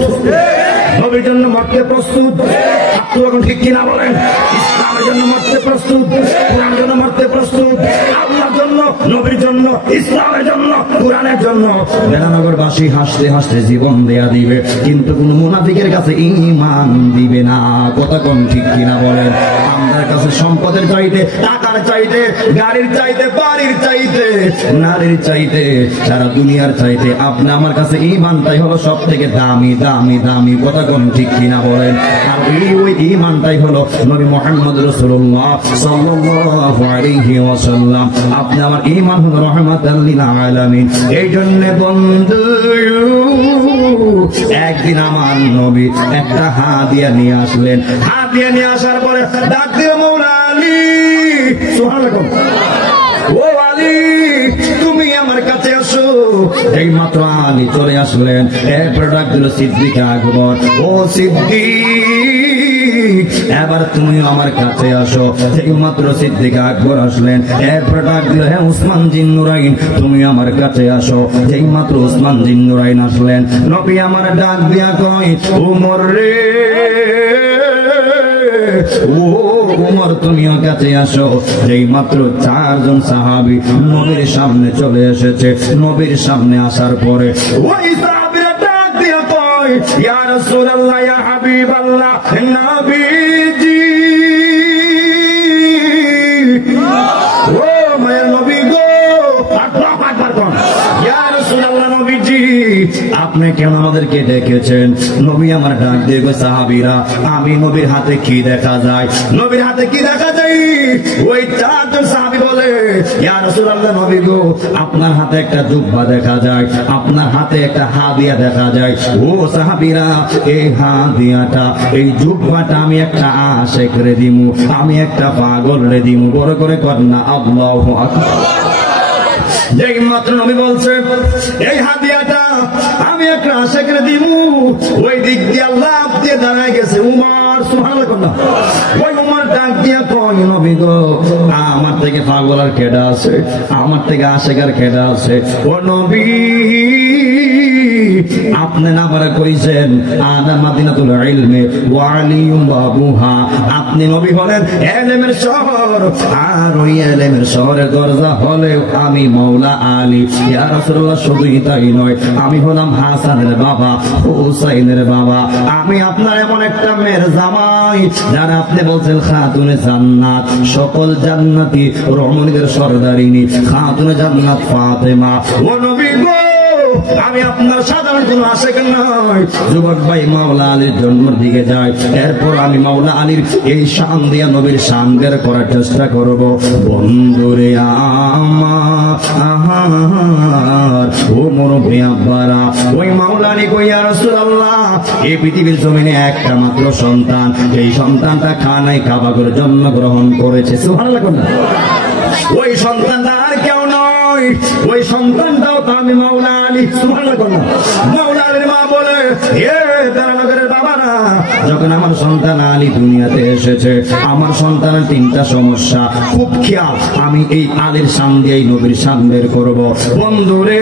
নবীর জন্য মরতে প্রস্তুত। ঠিক কিনা বলেন? ইসলামের জন্য মরতে প্রস্তুত, কোরআনের জন্য মরতে প্রস্তুত, আল্লাহর জন্য, নবীর জন্য, ইসলামের জন্য, কোরআনের জন্য বেলানগরবাসী হাসতে হাসতে জীবন দেয়া দিবে, কিন্তু কোন মুনাফিকের কাছে ঈমান দিবে না। কথা কোন ঠিক কিনা বলেন? আমার কাছে সম্পদের চাইতে, টাকার চাইতে, গাড়ির চাইতে, বাড়ির চাইতে, নারীর চাইতে, সারা দুনিয়ার চাইতে আপনি আমার কাছে ঈমানটাই হলো সব থেকে দামি দামি দামি। কথা কোন ঠিক কিনা বলেন? আর ওই ঈমানটাই হলো নবী মুহাম্মদ রাসূলুল্লাহ সাল্লাল্লাহু আলাইহি ওয়াসাল্লাম। আপনি আমার ঈমান হলো রাহমাতাল লিল আলামিন। এই জন্য বন্ধু একদিন আমার নবী একটা হাদিয়া নিয়ে আসলেন। হাদিয়া নিয়ে আসার পরে ডাক দিয়ে মওলা আলী, সুবহানাল্লাহ, ও আলী তুমি আমার কাছে আসো। এই মাত্র আলী চলে আসলেন, এরপর ডাক দিল সিদ্দিক আকবর, ও সিদ্দিক এবার তুমি আমার কাছে আসো। এই মাত্র সিদ্দিক আকবর আসলেন, এরপর ডাক দিল, হে উসমান জিন নুরাইন তুমি আমার কাছে আসো। এই মাত্র উসমান জিন নুরাইন আসলেন, নবী আমার ডাক দিয়া কই, উমর রে, ও উমর তুমিও কাছে আসো। যেই মাত্র চারজন সাহাবী নবীর সামনে চলে এসেছে, নবীর সামনে আসার পরে ওই সাহাবীরা ডাক দিয়ে কয়, ইয়া রাসূলুল্লাহ, ইয়া হাবিবাল্লাহ, নবীজি, ও মায়ের নবী গো, আল্লাহু আকবার কোন, ইয়া রাসূলুল্লাহ, নবীজি আপনি কেন আমাদেরকে ডেকেছেন? নবী আমার ডাক দিয়ে গো, সাহাবীরা আমি নবীর হাতে কি দেখা যায়? নবীর হাতে কি দেখা যায়? ওই চারজন সাহাবী বলে, ইয়া রাসূলুল্লাহ, নবী গো আপনার হাতে একটা জুব্বা দেখা যায়, আপনার হাতে একটা হাদিয়া দেখা যায়। ও সাহাবীরা এই হাদিয়াটা, এই জুব্বাটা আমি একটা আশিক রে দিমু, আমি একটা পাগল রে দিমু। বড় করে কর না আল্লাহু আকবার। যেই মাত্র নবী বলছে এই হাদিয়াটা আমি একটা আশিকরে দিমু, ওই দিক দিয়ে আল্লাহ দিয়ে দাঁড়ায় গেছে উমর, সুবহানাল্লাহ। ওই উমর ডাক দিয়া কয়, নবী গো আমার থেকে পাগল আর কেডা আছে? আমার থেকে আশিক আর কেডা আছে? ও নবী আপনি না পারে কইছেন আনা মাদিনাতুল ইলমি ওয়া আলিয়ুম বাবুহা, আপনি নবী হলেন ইলমের শহর, আর ওই ইলমের শহরের দরজা হলে আমি মাওলা আলী। ইয়া রাসূলুল্লাহ শুধুই তাই নয়, আমি হলাম হাসানের বাবা, হুসাইনের বাবা, আমি আপনার এমন একটা মেয়ের জামাই যারা আপনি বলছেন খাতুনে জান্নাত, সকল জান্নাতি রমণীদের সরদারিনী খাতুনে জান্নাত ফাতেমা। ও নবী গো আমি আপনার সাধারণ কোন আশিক নয়। যুবক ভাই মাওলা আলীর জন্মের দিকে যায়, এরপর আমি মাওলা আলীর এই শান দিয়া নবীর শান বের করার চেষ্টা করব। বন্ধুরে আমার, ও মুরব্বি আব্বারা, ওই মাওলা আলী কই, ইয়া রাসূলুল্লাহ এই পৃথিবীর জমিনে একটা মাত্র সন্তান, এই সন্তানটা খানায় কাবা করে জন্মগ্রহণ করেছে, সুবহানাল্লাহ। ওই সন্তানটা আর কেউ নয়, ওই সন্তানটাও তো আমি মাওলা আলী, সুবহানাল্লাহ। মাওলা আলীর মা বলে, হে দারানগরের বাবারা, যখন আমার সন্তান আলী দুনিয়াতে এসেছে, আমার সন্তানের তিনটা সমস্যা, খুব খেয়াল, আমি এই আলীর শান দিয়ে নবীর শান বের করবো। বন্ধুরে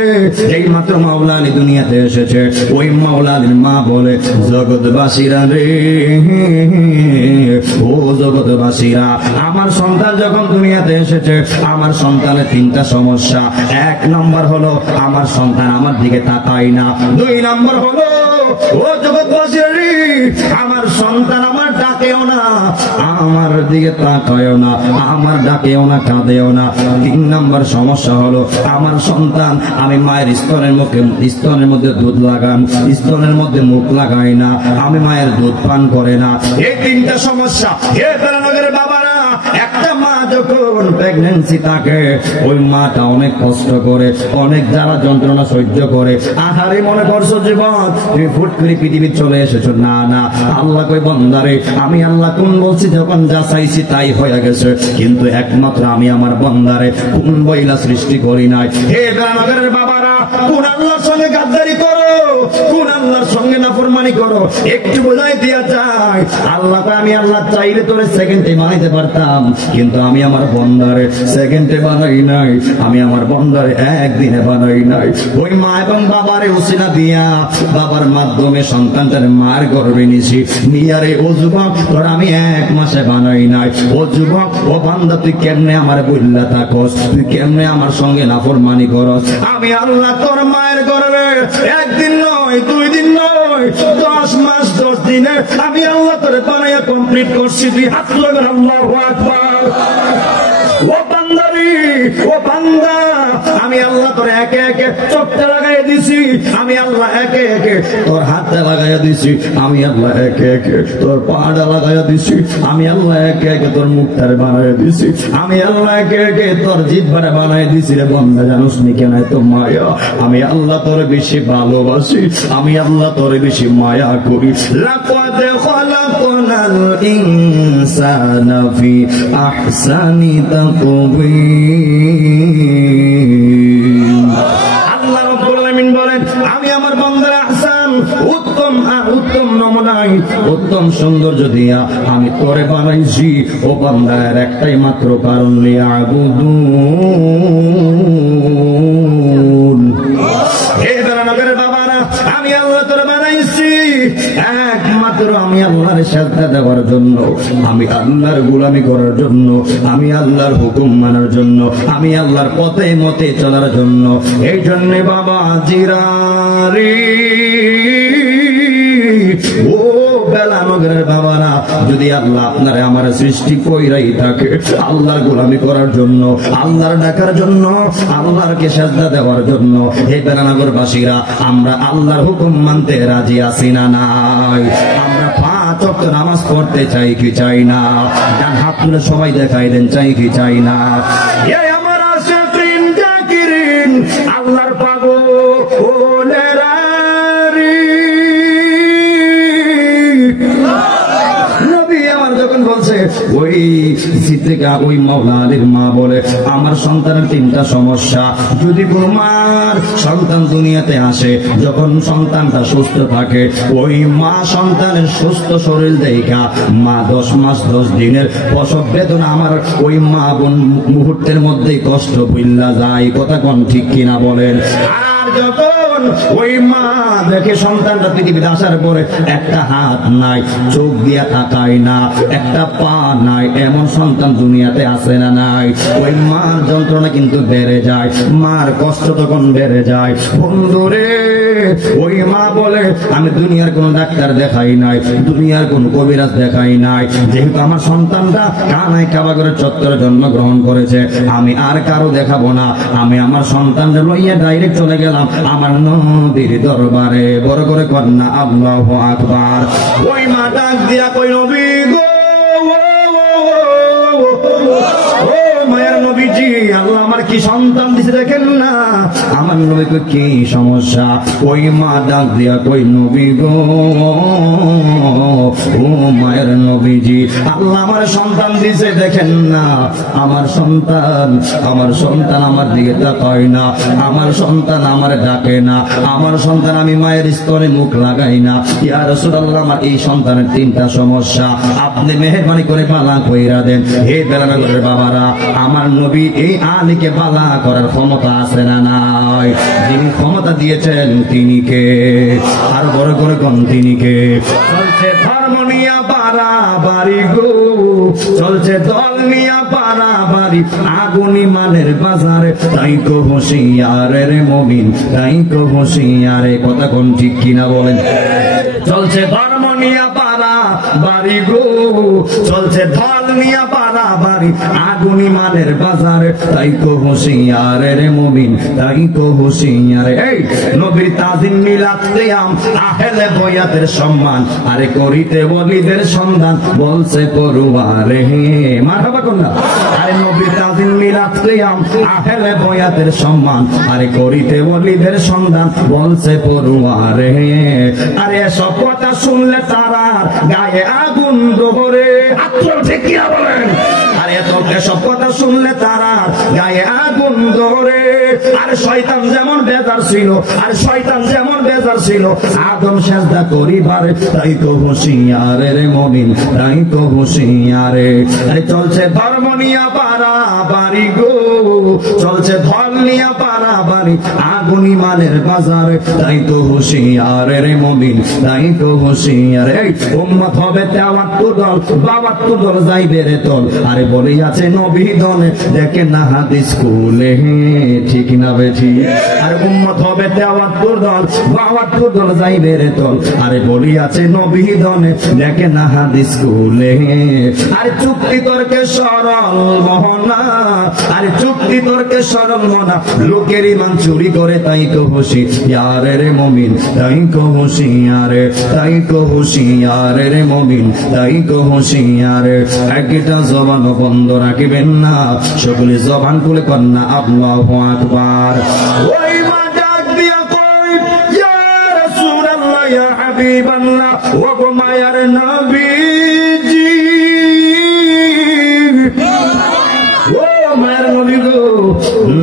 এই মাত্র মাওলা আলী দুনিয়াতে এসেছে, ওই মাওলা আলীর মা বলে, জগৎবাসীরা রে, ও জগৎবাসীরা, আমার সন্তান যখন দুনিয়াতে এসেছে, আমার সন্তানের তিনটা সমস্যা। এক নম্বর হলো আমার সন্তান আমার দিকে তাকায় না, দুই নম্বর হলো ও জগৎবাসীরা রে, আমার সন্তান আমার ডাকেও না, আমার দিকে তাকায়ও না, আমার ডাকেও না, কাঁদেও না। তিন নম্বর সমস্যা হলো আমার সন্তান আমি মায়ের স্তনের মধ্যে দুধ লাগান, স্তনের মধ্যে মুখ লাগাই না, আমি মায়ের দুধ পান করে না। এই তিনটা সমস্যা। হে দারানগরের বাবারা, একটা মা যখন প্রেগন্যান্সি থাকে, ওই মাটা অনেক কষ্ট করে, অনেক জ্বালা যন্ত্রণা সহ্য করে। আহারে মনে করছো জীবন তুমি ফুট করে পৃথিবী চলে এসেছো? না না, আল্লাহ কই বন্দারে আমি আল্লাহ কোন বলছি, যখন যা চাইছি তাই হয়ে গেছে, কিন্তু একমাত্র আমি আমার বন্দারে কোন বইলা সৃষ্টি করি নাই। হে দারানগরের বাবারা, কোন আল্লাহর সঙ্গে গাদ্দারি করো, কোন আল্লাহর সঙ্গে নাফরমানি করো, একটু বোঝাই দিয়া যায়। নাই। আল্লাহ আমি আল্লাহ চাইলে তোরে সেকেন্ডে বানাইতে পারতাম, কিন্তু আমি আমার বন্দারে সেকেন্ডে বানাই নাই, আমি আমার বন্দারে একদিনে বানাই নাই। ওই মা এবং বাবারে উসিলা দিয়া বাবার মাধ্যমে সন্তানটার মার গর্ভে নিছি নিয়ারে। ও যুবক তোর আমি 1 মাসে বানাই নাই। ও যুবক ও বান্দা তুই কেমনে আমার বইল্লা থাকস, তুই কেমনে আমার সঙ্গে নাফরমানি করস। আমি আল্লাহ তোর মায়ের গর্ভে 1 দিন নয় 2 দিন নয় 10 মাস 10 দিনে আমি আল্লাহ তোর বানাইয়া কমপ্লিট করছি। তুই হাত লাগান আল্লাহু আকবার। ও বান্দারি ও বান্দা, আমি আল্লাহ তোর একে একে চোখটা লাগাই দিছি, আমি আল্লাহ একে একে তোর হাতটা লাগাইয়া দিছি, আমি আল্লাহ একে একে তোর পাটা লাগাইয়া দিছি, আমি আল্লাহ একে একে তোর মুখটারে বানাইয়া দিছি, আমি আল্লাহ একে একে তোর জিহ্বারে বানাই দিছি। রে বান্দা জানোস নি কেন এত মায়া? আমি আল্লাহ তোর বেশি ভালোবাসি, আমি আল্লাহ তোর বেশি মায়া করি। লাকাদ খালাকনাল ইনসানা ফি আহসানি তাকওয়িম। আল্লাহ রাব্বুল আলামিন বলেন আমি আমার বান্দার আহসান উত্তম উত্তম নমুনায় উত্তম সৌন্দর্য দিয়া আমি তোরে বানাইছি। ও বান্দার একটাই মাত্র কারণ, লিয়াবুদুন। হে বেরানগরের বাবারা, আমি আল্লাহ তোরে বানাইছি একমাত্র আমি আল্লাহর সাজদা দেওয়ার জন্য, আমি আল্লাহর গোলামি করার জন্য, আমি আল্লাহর হুকুম মানার জন্য, আমি আল্লাহর পথে মতে চলার জন্য। এই জন্য বাবা জিরারি ও বেলানগরের বাবারা, যদি আল্লাহ আপনারে আমার সৃষ্টি কইরাই থাকে আল্লাহর গোলামি করার জন্য, আল্লাহর ডাকার জন্য, আল্লাহরকে সাজদা দেওয়ার জন্য, হে বেলানগরবাসীরা আমরা আল্লাহর হুকুম মানতে রাজি আছি না নাই? আমরা 5 ওয়াক্ত নামাজ পড়তে চাই কি চাই না? ডান হাত তুলে সবাই দেখাই দেন, চাই কি চাই না? এই আমার আশিকিন জাকিরিন আল্লাহর পাগলেরা বলছে ওই সিদ্দিকা ওই মাওলা আলীর মা বলে আমার সন্তানের 3টা সমস্যা। যদি কোনো মার সন্তান দুনিয়াতে আসে, যখন সন্তানটা সুস্থ থাকে ওই মা সন্তানের সুস্থ শরীর দেখা মা 10 মাস 10 দিনের প্রসব বেদনা আমার ওই মা বোন মুহূর্তের মধ্যেই কষ্ট ভুল্লা যায়। কথা কোন ঠিক কিনা বলেন? আর যখন ওই মা দেখে সন্তানটা পৃথিবীতে আসার পরে একটা হাত নাই, চোখ দিয়া তাকায় না, একটা পা নাই, এমন সন্তান দুনিয়াতে আসে না নাই? ওই মার যন্ত্রণা কিন্তু বেড়ে যায়, মার কষ্ট তখন বেড়ে যায়। বন্ধুরে ওই মা বলে আমি দুনিয়ার কোন ডাক্তার দেখাই নাই, দুনিয়ার কোন কবিরাজ দেখাই নাই, যেহেতু আমার সন্তানটা কানাই কাবাগরের চত্বরে জন্মগ্রহণ করেছে আমি আর কারো দেখাবো না, আমি আমার সন্তানটা লইয়া ডাইরেক্ট চলে গেলাম আমার নবীর দরবারে। বড় করে কন্যা আল্লাহু আকবার। ওই মা ডাক দিয়া কই নবী গো, ও মায়ের নবীজি, আল্লাহ আমার কি সন্তান দিছে দেখেন না, আমার নবীকে কি সমস্যা? ওই মা ডাক দিয়া কই নবী গো, ও মায়ের নবীজি, আল্লাহ আমার সন্তান দিছে দেখেন না, আমার সন্তান আমার দিকে তাকায় না, আমার সন্তান আমার ডাকে না, আমার সন্তান আমি মায়ের স্তরে মুখ লাগাই না। ইয়া রাসূলুল্লাহ আমার এই সন্তানের 3টা সমস্যা, আপনি মেহেরবানি করে বালা কইরা দেন। হে বেলানগরের বাবারা, আমার নবী এই আলীকে বালা করার ক্ষমতা আছে না নাই? যিনি ক্ষমতা দিয়েছেন তিনি কে? আর বড় করে কোন তিনি কে? চলছে ধর্ম নিয়া বাড়াবাড়ি গো, চলছে দল নিয়া বাড়াবাড়ি, আগুনি মানের বাজারে, তাই তো হুঁশিয়ারে রে মুমিন, তাই তো হুঁশিয়ারে। কথা কোন ঠিক কিনা বলেন? চলছে ধর্ম নিয়া বাড়াবাড়ি গো, চলছে দল নিয়া বাড়াবাড়ি, আগুনি মানের বাজারে, তাই তো হুঁশিয়ারে রে মুমিন, তাই তো হুঁশিয়ারে। এই নবীর তাজিম মিলাদ কিয়াম আহলে বয়াতের সম্মান, আরে করিতে ওলিদের সন্ধান, বলছে পড়ুয়ারে হে মারহাবা কন্যা। আরে নবীর তাজিম মিলাদ কিয়াম আহলে বয়াতের সম্মান, আরে করিতে ওলিদের সন্ধান, বলছে পড়ুয়ারে হে। আরে সব কথা শুনলে তারা গায়ে আগুন ধরে, আত্মা ঠিক কিনা বলেন? আরে সব কথা শুনলে তারা গায়ে আগুন ধরে, আর শয়তান যেমন বেজার ছিল, আর শয়তান যেমন বেজার ছিল আদম সেজদা করিবার, তাই তো হুঁশিয়ারে রে মুমিন, তাই তো হুঁশিয়ারে। আরে চলছে ধর্ম নিয়া পারা বাড়ি গো, চলছে ধর্ম নিয়া পারা বাড়ি, আগুন ইমানের বাজারে, তাই তো হুঁশিয়ারে রে মুমিন, তাই তো হুঁশিয়ারে। উম্মত হবে 73 দল, 72 দল যাইবে রে তল। আরে বলি আছে নবী দলে, দেখেন না হাদিস কুলে, ঠিক না বেঠি? আর উম্মত হবে 73 দল, 72 দল যাইবে রে তল। আরে বলি আছে নবী দলে, দেখেন না হাদিস কুলে। আর চুক্তি তর্কে সরল মহনা, আর চুক্তি তর্কে সরল মনা, লোকের ইমান চুরি করে, তাই তো হুঁশিয়ারে রে মুমিন, তাই তো হুঁশিয়ারে, তাই তো হুঁশিয়ারে রে মুমিন, তাই তো হুঁশিয়ারে। একটা জবান বন্ধ রাখিবেন না, সকলে জবান খুলে কন্যা আল্লাহু আকবার। ওই মা ডাক দিয়া কই, ইয়া রাসূলুল্লাহ, ইয়া হাবিবাল্লাহ, ও গো মায়ার নবীজি, ও মায়ের নবী গো,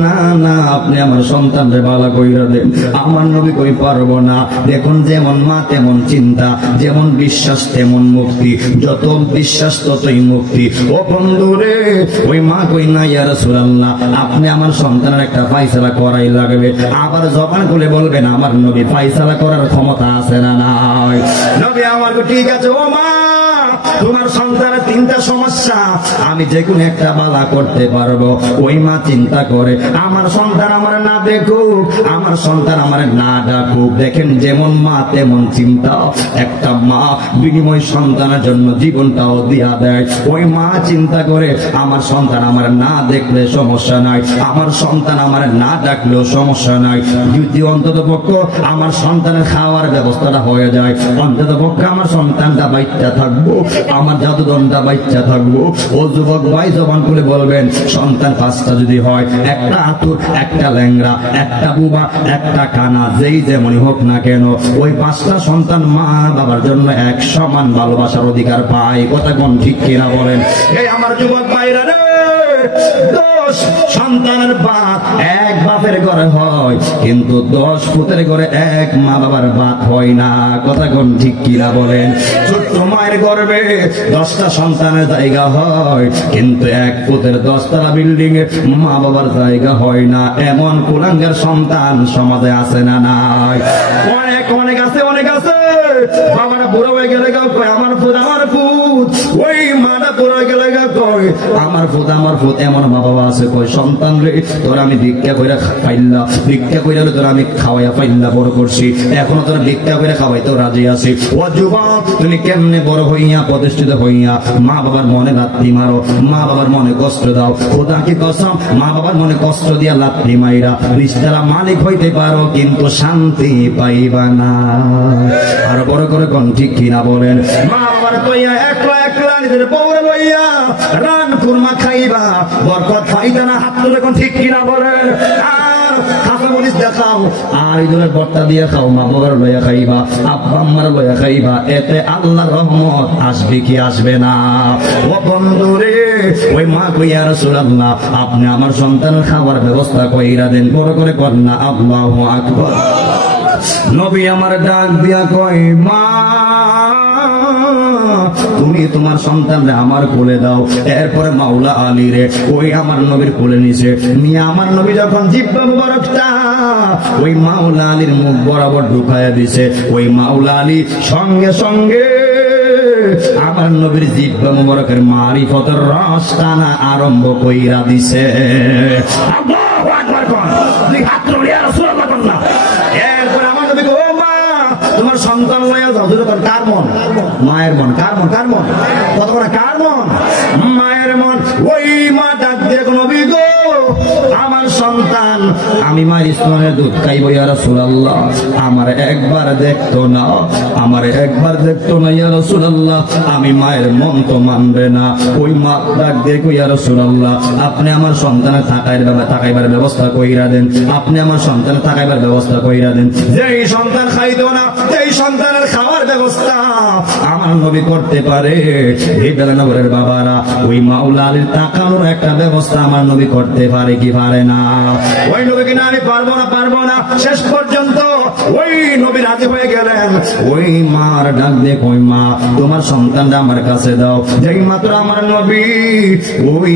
না না আপনি আমার সন্তানরে ভালো কইরা দেন, আমার নবী কই পারবো না। দেখুন যেমন মা তেমন চিন্তা, যেমন বিশ্বাস তেমন মুক্তি, যত বিশ্বাস ততই মুক্তি। ও বন্ধুরে, ওই মা কই না ইয়া রাসূলুল্লাহ, আপনি আমার সন্তানের একটা ফায়সালা করাই লাগবে। আবার জবান খুলে বলবেন আমার নবী ফায়সালা করার ক্ষমতা আছে না নাই? নবী আমার ঠিক আছে, ও মা তোমার সন্তানের 3টা সমস্যা, আমি যে কোনো একটা বালা করতে পারবো। ওই মা চিন্তা করে আমার সন্তান আমার না দেখুক, আমার সন্তান আমার না ডাকুক। দেখেন যেমন মা তেমন চিন্তা, একটা মা বিনিময় সন্তানের জন্য জীবনটাও দিয়া দেয়। ওই মা চিন্তা করে আমার সন্তান আমার না দেখলে সমস্যা নাই, আমার সন্তান আমার না ডাকলেও সমস্যা নাই, যদি অন্তত পক্ষ আমার সন্তানের খাওয়ার ব্যবস্থাটা হয়ে যায়, অন্তত পক্ষে আমার সন্তানটা বাচ্চা থাকবো, আমার জাদুদনটা বাচ্চা থাকবো। ও যুবক ভাই জবান খুলে বলবেন, সন্তান 5টা যদি হয়, একটা আতুর, একটা ল্যাংরা, একটা বুবা, একটা কানা, যেই যেমনই হোক না কেন, ওই 5টা সন্তান মা বাবার জন্য এক সমান ভালোবাসার অধিকার পায়। কথা কোন ঠিক কিনা বলেন? এই আমার যুবক ভাইরা রে, 10 সন্তানের বাপ এক বাপের ঘরে হয়, কিন্তু 10 পুতের ঘরে এক মা বাবার বাপ হয় না। কথা কোন ঠিক কিনা বলেন? ছোট্ট মায়ের গর্ভে 10টা সন্তানের জায়গা হয়, কিন্তু এক পুতের 10তলা বিল্ডিং এ মা বাবার জায়গা হয় না। এমন কুলাঙ্গার সন্তান সমাজে আছে না নাই? অনেক অনেক আছে, অনেক আছে। বাবারা বুড়ো হয়ে গেলে কয় আমার ফুট, আমার ফুট। ওই মাটা বুড়ো হয়ে গেলে কয় আমার ফুট, আমার ফুট। এমন মা বাবা আছে কয় সন্তান রে তোর আমি ভিক্ষা কইরা পাইলা, ভিক্ষা কইরা তোর আমি খাওয়াইয়া পাইলা বড় করছি, এখনো তোর ভিক্ষা কইরা খাওয়াইতেও রাজি আছি। ও যুবক, তুমি কেমনে বড় হইয়া প্রতিষ্ঠিত হইয়া মা বাবার মনে লাথি মারো, মা বাবার মনে কষ্ট দাও। খোদা কি কসম, মা বাবার মনে কষ্ট দিয়া লাথি মাইরা 20 টাকা মালিক হইতে পারো, কিন্তু শান্তি পাইবা না। আর বড় করে কোন ঠিক কিনা বলেন? মা বাবার কইয়া একলা একলা নিজের বউরে লইয়া রান কুরমা খাইবা, বরকত পাইতা না। হাত তুলে কোন ঠিক কিনা বলেন? আর খাসা মরিচ দেখাও, আর ইদুলের বর্তা দিয়ে খাও, মা বাবার লইয়া খাইবা, আব্বা আম্মার লইয়া খাইবা। এতে আল্লাহর রহমত আসবে কি আসবে না? ও বন্ধুরে, ওই মা কইয়া রাসূলুল্লাহ আপনি আমার সন্তানের খাবার ব্যবস্থা কইরা দেন। বড় করে কন্যা আল্লাহু আকবার। নবী আমার ডাক দিয়া কয়, মা তুমি তোমার সন্তানরে আমার কোলে দাও। এরপরে মাওলা আলী রে ওই আমার নবীর কোলে নিছে নিয়ে আমার নবী যখন জিহ্বা মুবারকটা ওই মাওলা আলীর মুখ বরাবর ঢুকায়া দিছে, ওই মাওলা আলী সঙ্গে সঙ্গে আমার নবীর জিহ্বা মুবারকের মারিফতের রস টানা আরম্ভ কইরা দিছে। আল্লাহু আকবার কোন তুই হাত তুলে ইয়া রাসূলুল্লাহ কোন না। এরপর আমার নবী কো, ও মা তোমার সন্তান লইয়া যাও। দুটো কার মন? মায়ের মন। কার মন? কার মন? কত বড় কার মন? মায়ের মন। ওই মা ডাক দিয়ে নবী গো আমার সন্তান আমি মায়ের স্তনের দুধ খাইব ইয়া রাসূলুল্লাহ, আমার একবার দেখতো না, আমার একবার দেখতো না ইয়া রাসূলুল্লাহ, আমি মায়ের মন তো মানবে না। ওই মা ডাক দিয়ে ইয়া রাসূলুল্লাহ আপনি আমার সন্তানের থাকাইবার ব্যবস্থা কইরা দেন, আপনি আমার সন্তানের থাকাইবার ব্যবস্থা কইরা দেন। যেই সন্তান খাইতো না সেই সন্তানের খাওয়ার ব্যবস্থা আমার নবী করতে পারে। এই বেলানগরের বাবারা ওই মাওলা আলীর তাকানোর একটা ব্যবস্থা আমার নবী করতে পারে কি পারে না? ও ওই নবীকে না আমি পারবো না। শেষ পর্যন্ত ওই নবী রাজি হয়ে গেলেন। ওই মার ডাক দিয়ে কই মা তোমার সন্তানটা আমার কাছে দাও। যেই মাত্র আমার নবী ওই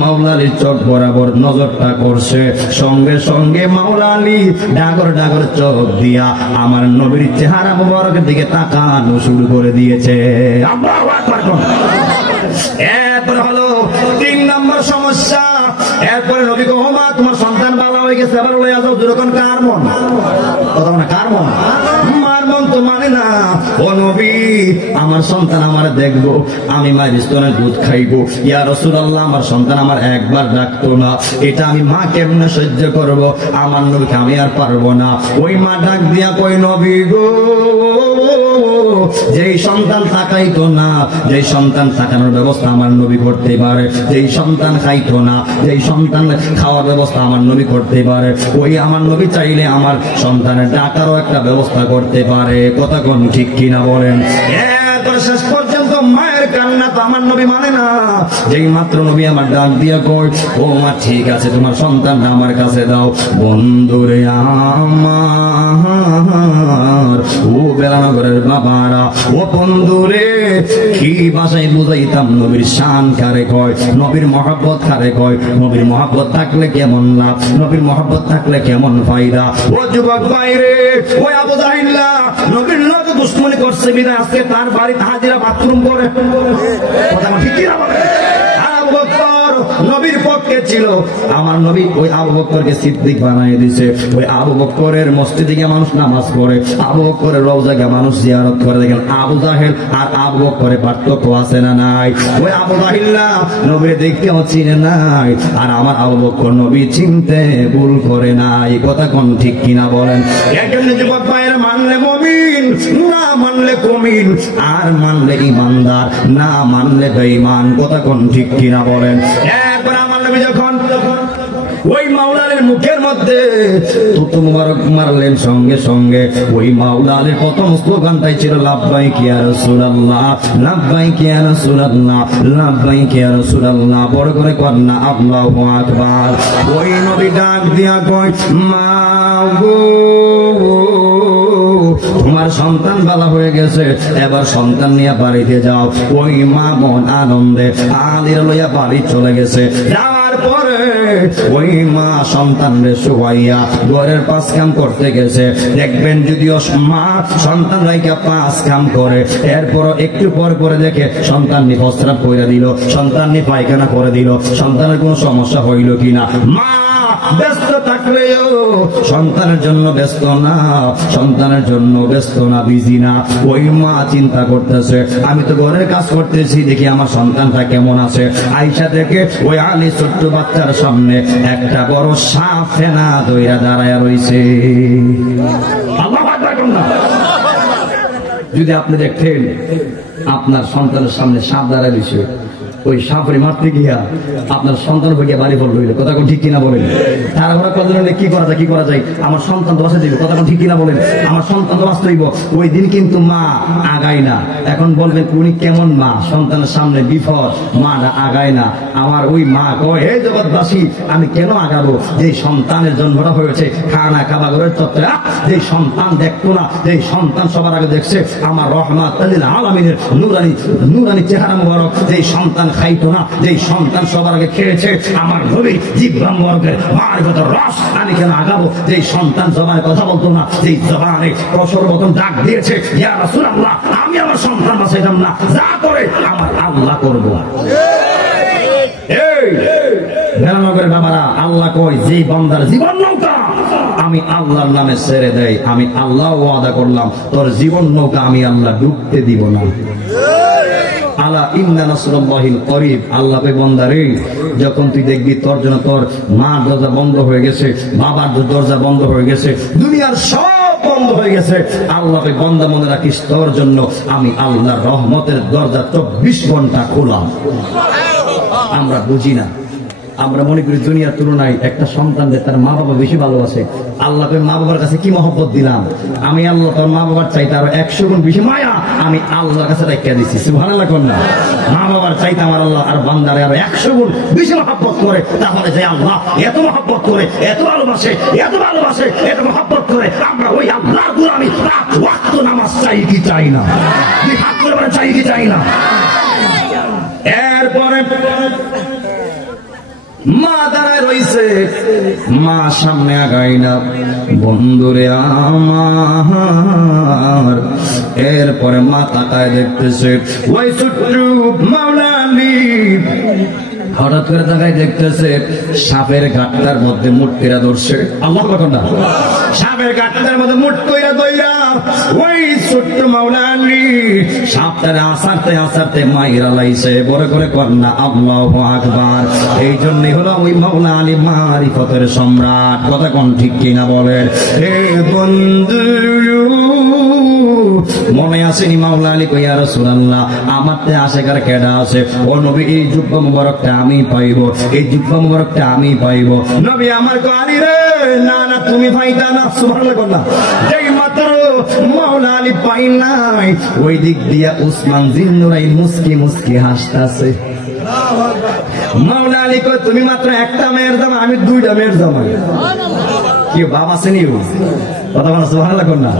মাওলা আলীর চোখ বরাবর নজরটা করছে, সঙ্গে সঙ্গে মাওলা আলী ডাগর ডাগর চোখ দিয়া আমার নবীর চেহারা মুবারকের দিকে তাকানো শুরু করে দিয়েছে। আল্লাহু আকবার। এরপর হলো 3 নম্বর সমস্যা। এরপরে নবী কো মা তোমার সন্তান ভালো হয়ে গেছে, এবার লইয়া যাও। যখন কার মন কথা না, কার মন? মার মন তো মানে না। ও নবী আমার সন্তান আমার দেখবো, আমি মায়ের স্তনে দুধ খাইবো। ইয়া রাসূলুল্লাহ আমার সন্তান আমার একবার ডাকতো না, এটা আমি মা কেমনে সহ্য করব? আমার নবীকে আমি আর পারবো না। ওই মা ডাক দিয়া কই নবী গো, যেই সন্তান তাকাইতো না, যেই সন্তান তাকানোর ব্যবস্থা আমার নবী করতে পারে, যেই সন্তান খাইতো না, যেই সন্তান খাওয়ার ব্যবস্থা আমার নবী করতে পারে, ওই আমার নবী চাইলে আমার সন্তানের ডাকারও একটা ব্যবস্থা করতে পারে। কথা কোন ঠিক কিনা বলেন? এরপর শেষ পর্যন্ত মায়ের কান্না তো আমার নবী মানে না। যেই মাত্র নবী আমার ডাক দিয়া কই ও মা ঠিক আছে তোমার সন্তানটা আমার কাছে দাও। বন্ধুরে আমার ও বেলানগরের বাবারা, ও বন্ধুরে কি ভাষায় বুঝাইতাম নবীর শান কারে কয়, নবীর মহব্বত কারে কয়, নবীর মহব্বত থাকলে কেমন লাভ, নবীর মহব্বত থাকলে কেমন ফায়দা। ও যুবক ভাইরে, ওই আবু জাহিল্লা নবীর লগে দুশমনি করছে বিধায় আজকে তার বাড়িতে হাজিরা বাথরুম করে। কথা ঠিক কি না বলে? আবু বকর নবীর পক্ষে ছিল, আমার নবী ওই আবু বকরকে সিদ্দিক বানিয়ে দিয়েছে। ওই আবু বকরের মসজিদে গিয়ে মানুষ নামাজ পড়ে, আবু বকরের রওজা গিয়ে মানুষ জিয়ারত করে। দেখেন আবু জাহেল আর আবু বকরের পার্থক্য আছে না নাই? ওই আবু জাহিল্লা নবীর দেখতেও চিনে নাই, আর আমার আবু বকর নবী চিনতে ভুল করে নাই। কথা কোন ঠিক কিনা বলেন? একজন যুবক ভাইয়ের মানলে মুমিন, না মানলে কুমিন, আর মানলে ইমানদার, না মানলে বেঈমান। কথা কোন ঠিক কিনা বলেন? একবার আমার নবী যখন ওই মাওলারের মুখের মধ্যে থুতু মুবারক মারলেন, সঙ্গে সঙ্গে ওই মাওলারের প্রথম স্লোগানটাই ছিল লাব্বাইক ইয়া রাসূলুল্লাহ, লাব্বাইক ইয়া রাসূলুল্লাহ, লাব্বাইক ইয়া রাসূলুল্লাহ। বড় করে কন্যা আল্লাহু আকবার। ওই নবী ডাক দিয়া কয় মা গো তোমার সন্তান ভালো হয়ে গেছে, এবার সন্তান নিয়ে বাড়িতে যাও। ওই মা মন আনন্দে আলির লইয়া বাড়ি চলে গেছে। যাওয়ার পরে ওই মা সন্তানরে শুয়াইয়া ঘরের 5 কাম করতে গেছে। দেখবেন যদিও মা সন্তান রাইকা 5 কাম করে, এরপর একটু পর পরে দেখে সন্তান নি প্রস্রাব করে দিল, সন্তান নি পায়খানা করে দিল, সন্তানের কোনো সমস্যা হইল কিনা। মা ব্যস্ত থাকলেও সন্তানের জন্য ব্যস্ত না, সন্তানের জন্য ব্যস্ত না, বিজি না। ওই মা চিন্তা করতেছে আমি তো ঘরের কাজ করতেছি, দেখি আমার সন্তানটা কেমন আছে। আয়েশা থেকে ওই আলী ছোট্ট বাচ্চার সামনে একটা বড় সাপ ফেনা দইরা দাঁড়ায় রইছে। আল্লাহু আকবার। যদি আপনি দেখতেন আপনার সন্তানের সামনে সাপ দাঁড়ায় রইছে, ওই সাপরে মারতে গিয়া আপনার সন্তান হয়ে বাড়ি পড়ল, কথা কোন ঠিক কিনা বলেন? তারা ঘরে কতজন কি করা যায়, কি করা যায়, আমার সন্তান তো বাঁচা দিবে, কথা কোন ঠিক কিনা বলেন? আমার সন্তান তো বাঁচতে হইব। ওই দিন কিন্তু মা আগায় না। এখন বলবেন উনি কেমন মা, সন্তানের সামনে বিপদ, মা না আগায় না। আমার ওই মা কয় হে জগৎবাসী আমি কেন আগাবো? যে সন্তানের জন্মটা হয়েছে খানা খাবা ঘরের তত্ত্বে, যে সন্তান দেখতো না, যে সন্তান সবার আগে দেখছে আমার রহমাত লিল আলামিনের নুরানি নুরানি চেহারা মুবারক, যে সন্তান খাইতো না, যে সন্তান সবার আগে খেয়েছে আমার নবীর জিহ্বা মুবারকের মারিফতের রস, আমি কেন আগাবো? যে সন্তান জবানে কথা বলতো না, যে জবানে কসর মতন ডাক দিয়েছে ইয়া রাসূলুল্লাহ, আমি আমার সন্তান বাঁচাইতাম না, যা করে আমার আল্লাহ করবো। এই বেলানগরের বাবারা, আল্লাহ কই যে বান্দার জীবন নৌকা আমি আল্লাহর নামে ছেড়ে দেয়, আমি আল্লাহ ওয়াদা করলাম তোর জীবন নৌকা আমি আল্লাহ ডুবতে দিব না। আলা ইন্না নাসরুল্লাহিল করিব। আল্লাহ বে বান্দারে, যখন তুই দেখবি তোর জন্য তোর মার দরজা বন্ধ হয়ে গেছে, বাবার দরজা বন্ধ হয়ে গেছে, দুনিয়ার সব বন্ধ হয়ে গেছে, আল্লাহ বে বান্দা মনে রাখিস তোর জন্য আমি আল্লাহর রহমতের দরজা 24 ঘন্টা খোলা। আমরা বুঝি না, আমরা মনে করি দুনিয়ার তুলনায় একটা সন্তানদের তার মা বাবা বেশি ভালোবাসে। আল্লাহ তোর মা বাবার কাছে কি মহব্বত দিলাম, আমি আল্লাহ তোর মা বাবার চাইতে আরো 100 গুণ বেশি মায়া আমি আল্লাহর কাছে রেখে দিছি। সুবহানাল্লাহ কোন না? মা বাবার চাইতে আমার আল্লাহ আর বান্দারে আরো 100 গুণ বেশি মহব্বত করে। তাহলে যে আল্লাহ এত মহব্বত করে, এত ভালোবাসে, এত মহব্বত করে, আমরা ওই আল্লাহর গোলামি 5 ওয়াক্ত নামাজ চাই কি চাই না? হাত করে বলে চাই কি চাই না? এরপরে মা দাঁড়ায় রইছে, মা সামনে আগায় না, বন্ধুরে আমার। এরপরে মা তাকায় দেখতেছে ওই ছোট্ট মাওলা আলী হঠাৎ করে তাকায় দেখতেছে সাপের গাঁটটার মধ্যে মুটকিরা ধরছে। আল্লাহু আকবার। সাপের গাঁটটার মধ্যে মুটকিরা দইরা ওই ছোট্ট মাওলা আলী সাপটারে আসারতে মাইরা লাইছে। বড় করে কন্যা আল্লাহু আকবার। এই জন্যই হলো ওই মাওলা আলী মারিফতের সম্রাট। কথা কোন ঠিক কিনা বলেন? হে বন্ধু মনে আসেনি মাওলা আলী কই ইয়া রাসূলুল্লাহ আমারতে আশেকার কেডা আছে? ও নবী এই জুব্বা মুবারকটা আমি পাইব, এই জুব্বা মুবারকটা আমি পাইব। নবী আমার কো আলী রে, না না তুমি পাইতা না। সুবহানাল্লাহ কোন না? যেই মাত্র মাওলা আলী পাই নাই, ওই দিক দিয়া উসমান জিন্নুরাইন মুস্কি হাসতাছে। মাওলা আলী কো তুমি মাত্র একটা মেয়ের জামা, আমি 2টা মেয়ের জামা। কি বাবা আছে নিও? কথা বলা সুবহানাল্লাহ কোন না?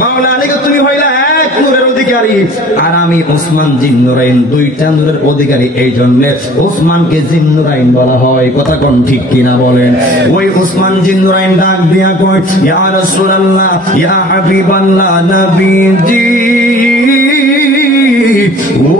মাওলা আলী কো তুমি হইলা এক নূরের অধিকারী, আর আমি উসমান জিন্নুরাইন 2টা নূরের অধিকারী। এই জন্য উসমানকে জিন্নুরাইন বলা হয়। কথা কোন ঠিক কিনা বলেন? ওই উসমান জিন্নুরাইন ডাক দিয়া কয় ইয়া রাসূলুল্লাহ, ইয়া হাবিবাল্লাহ, নবীজি ও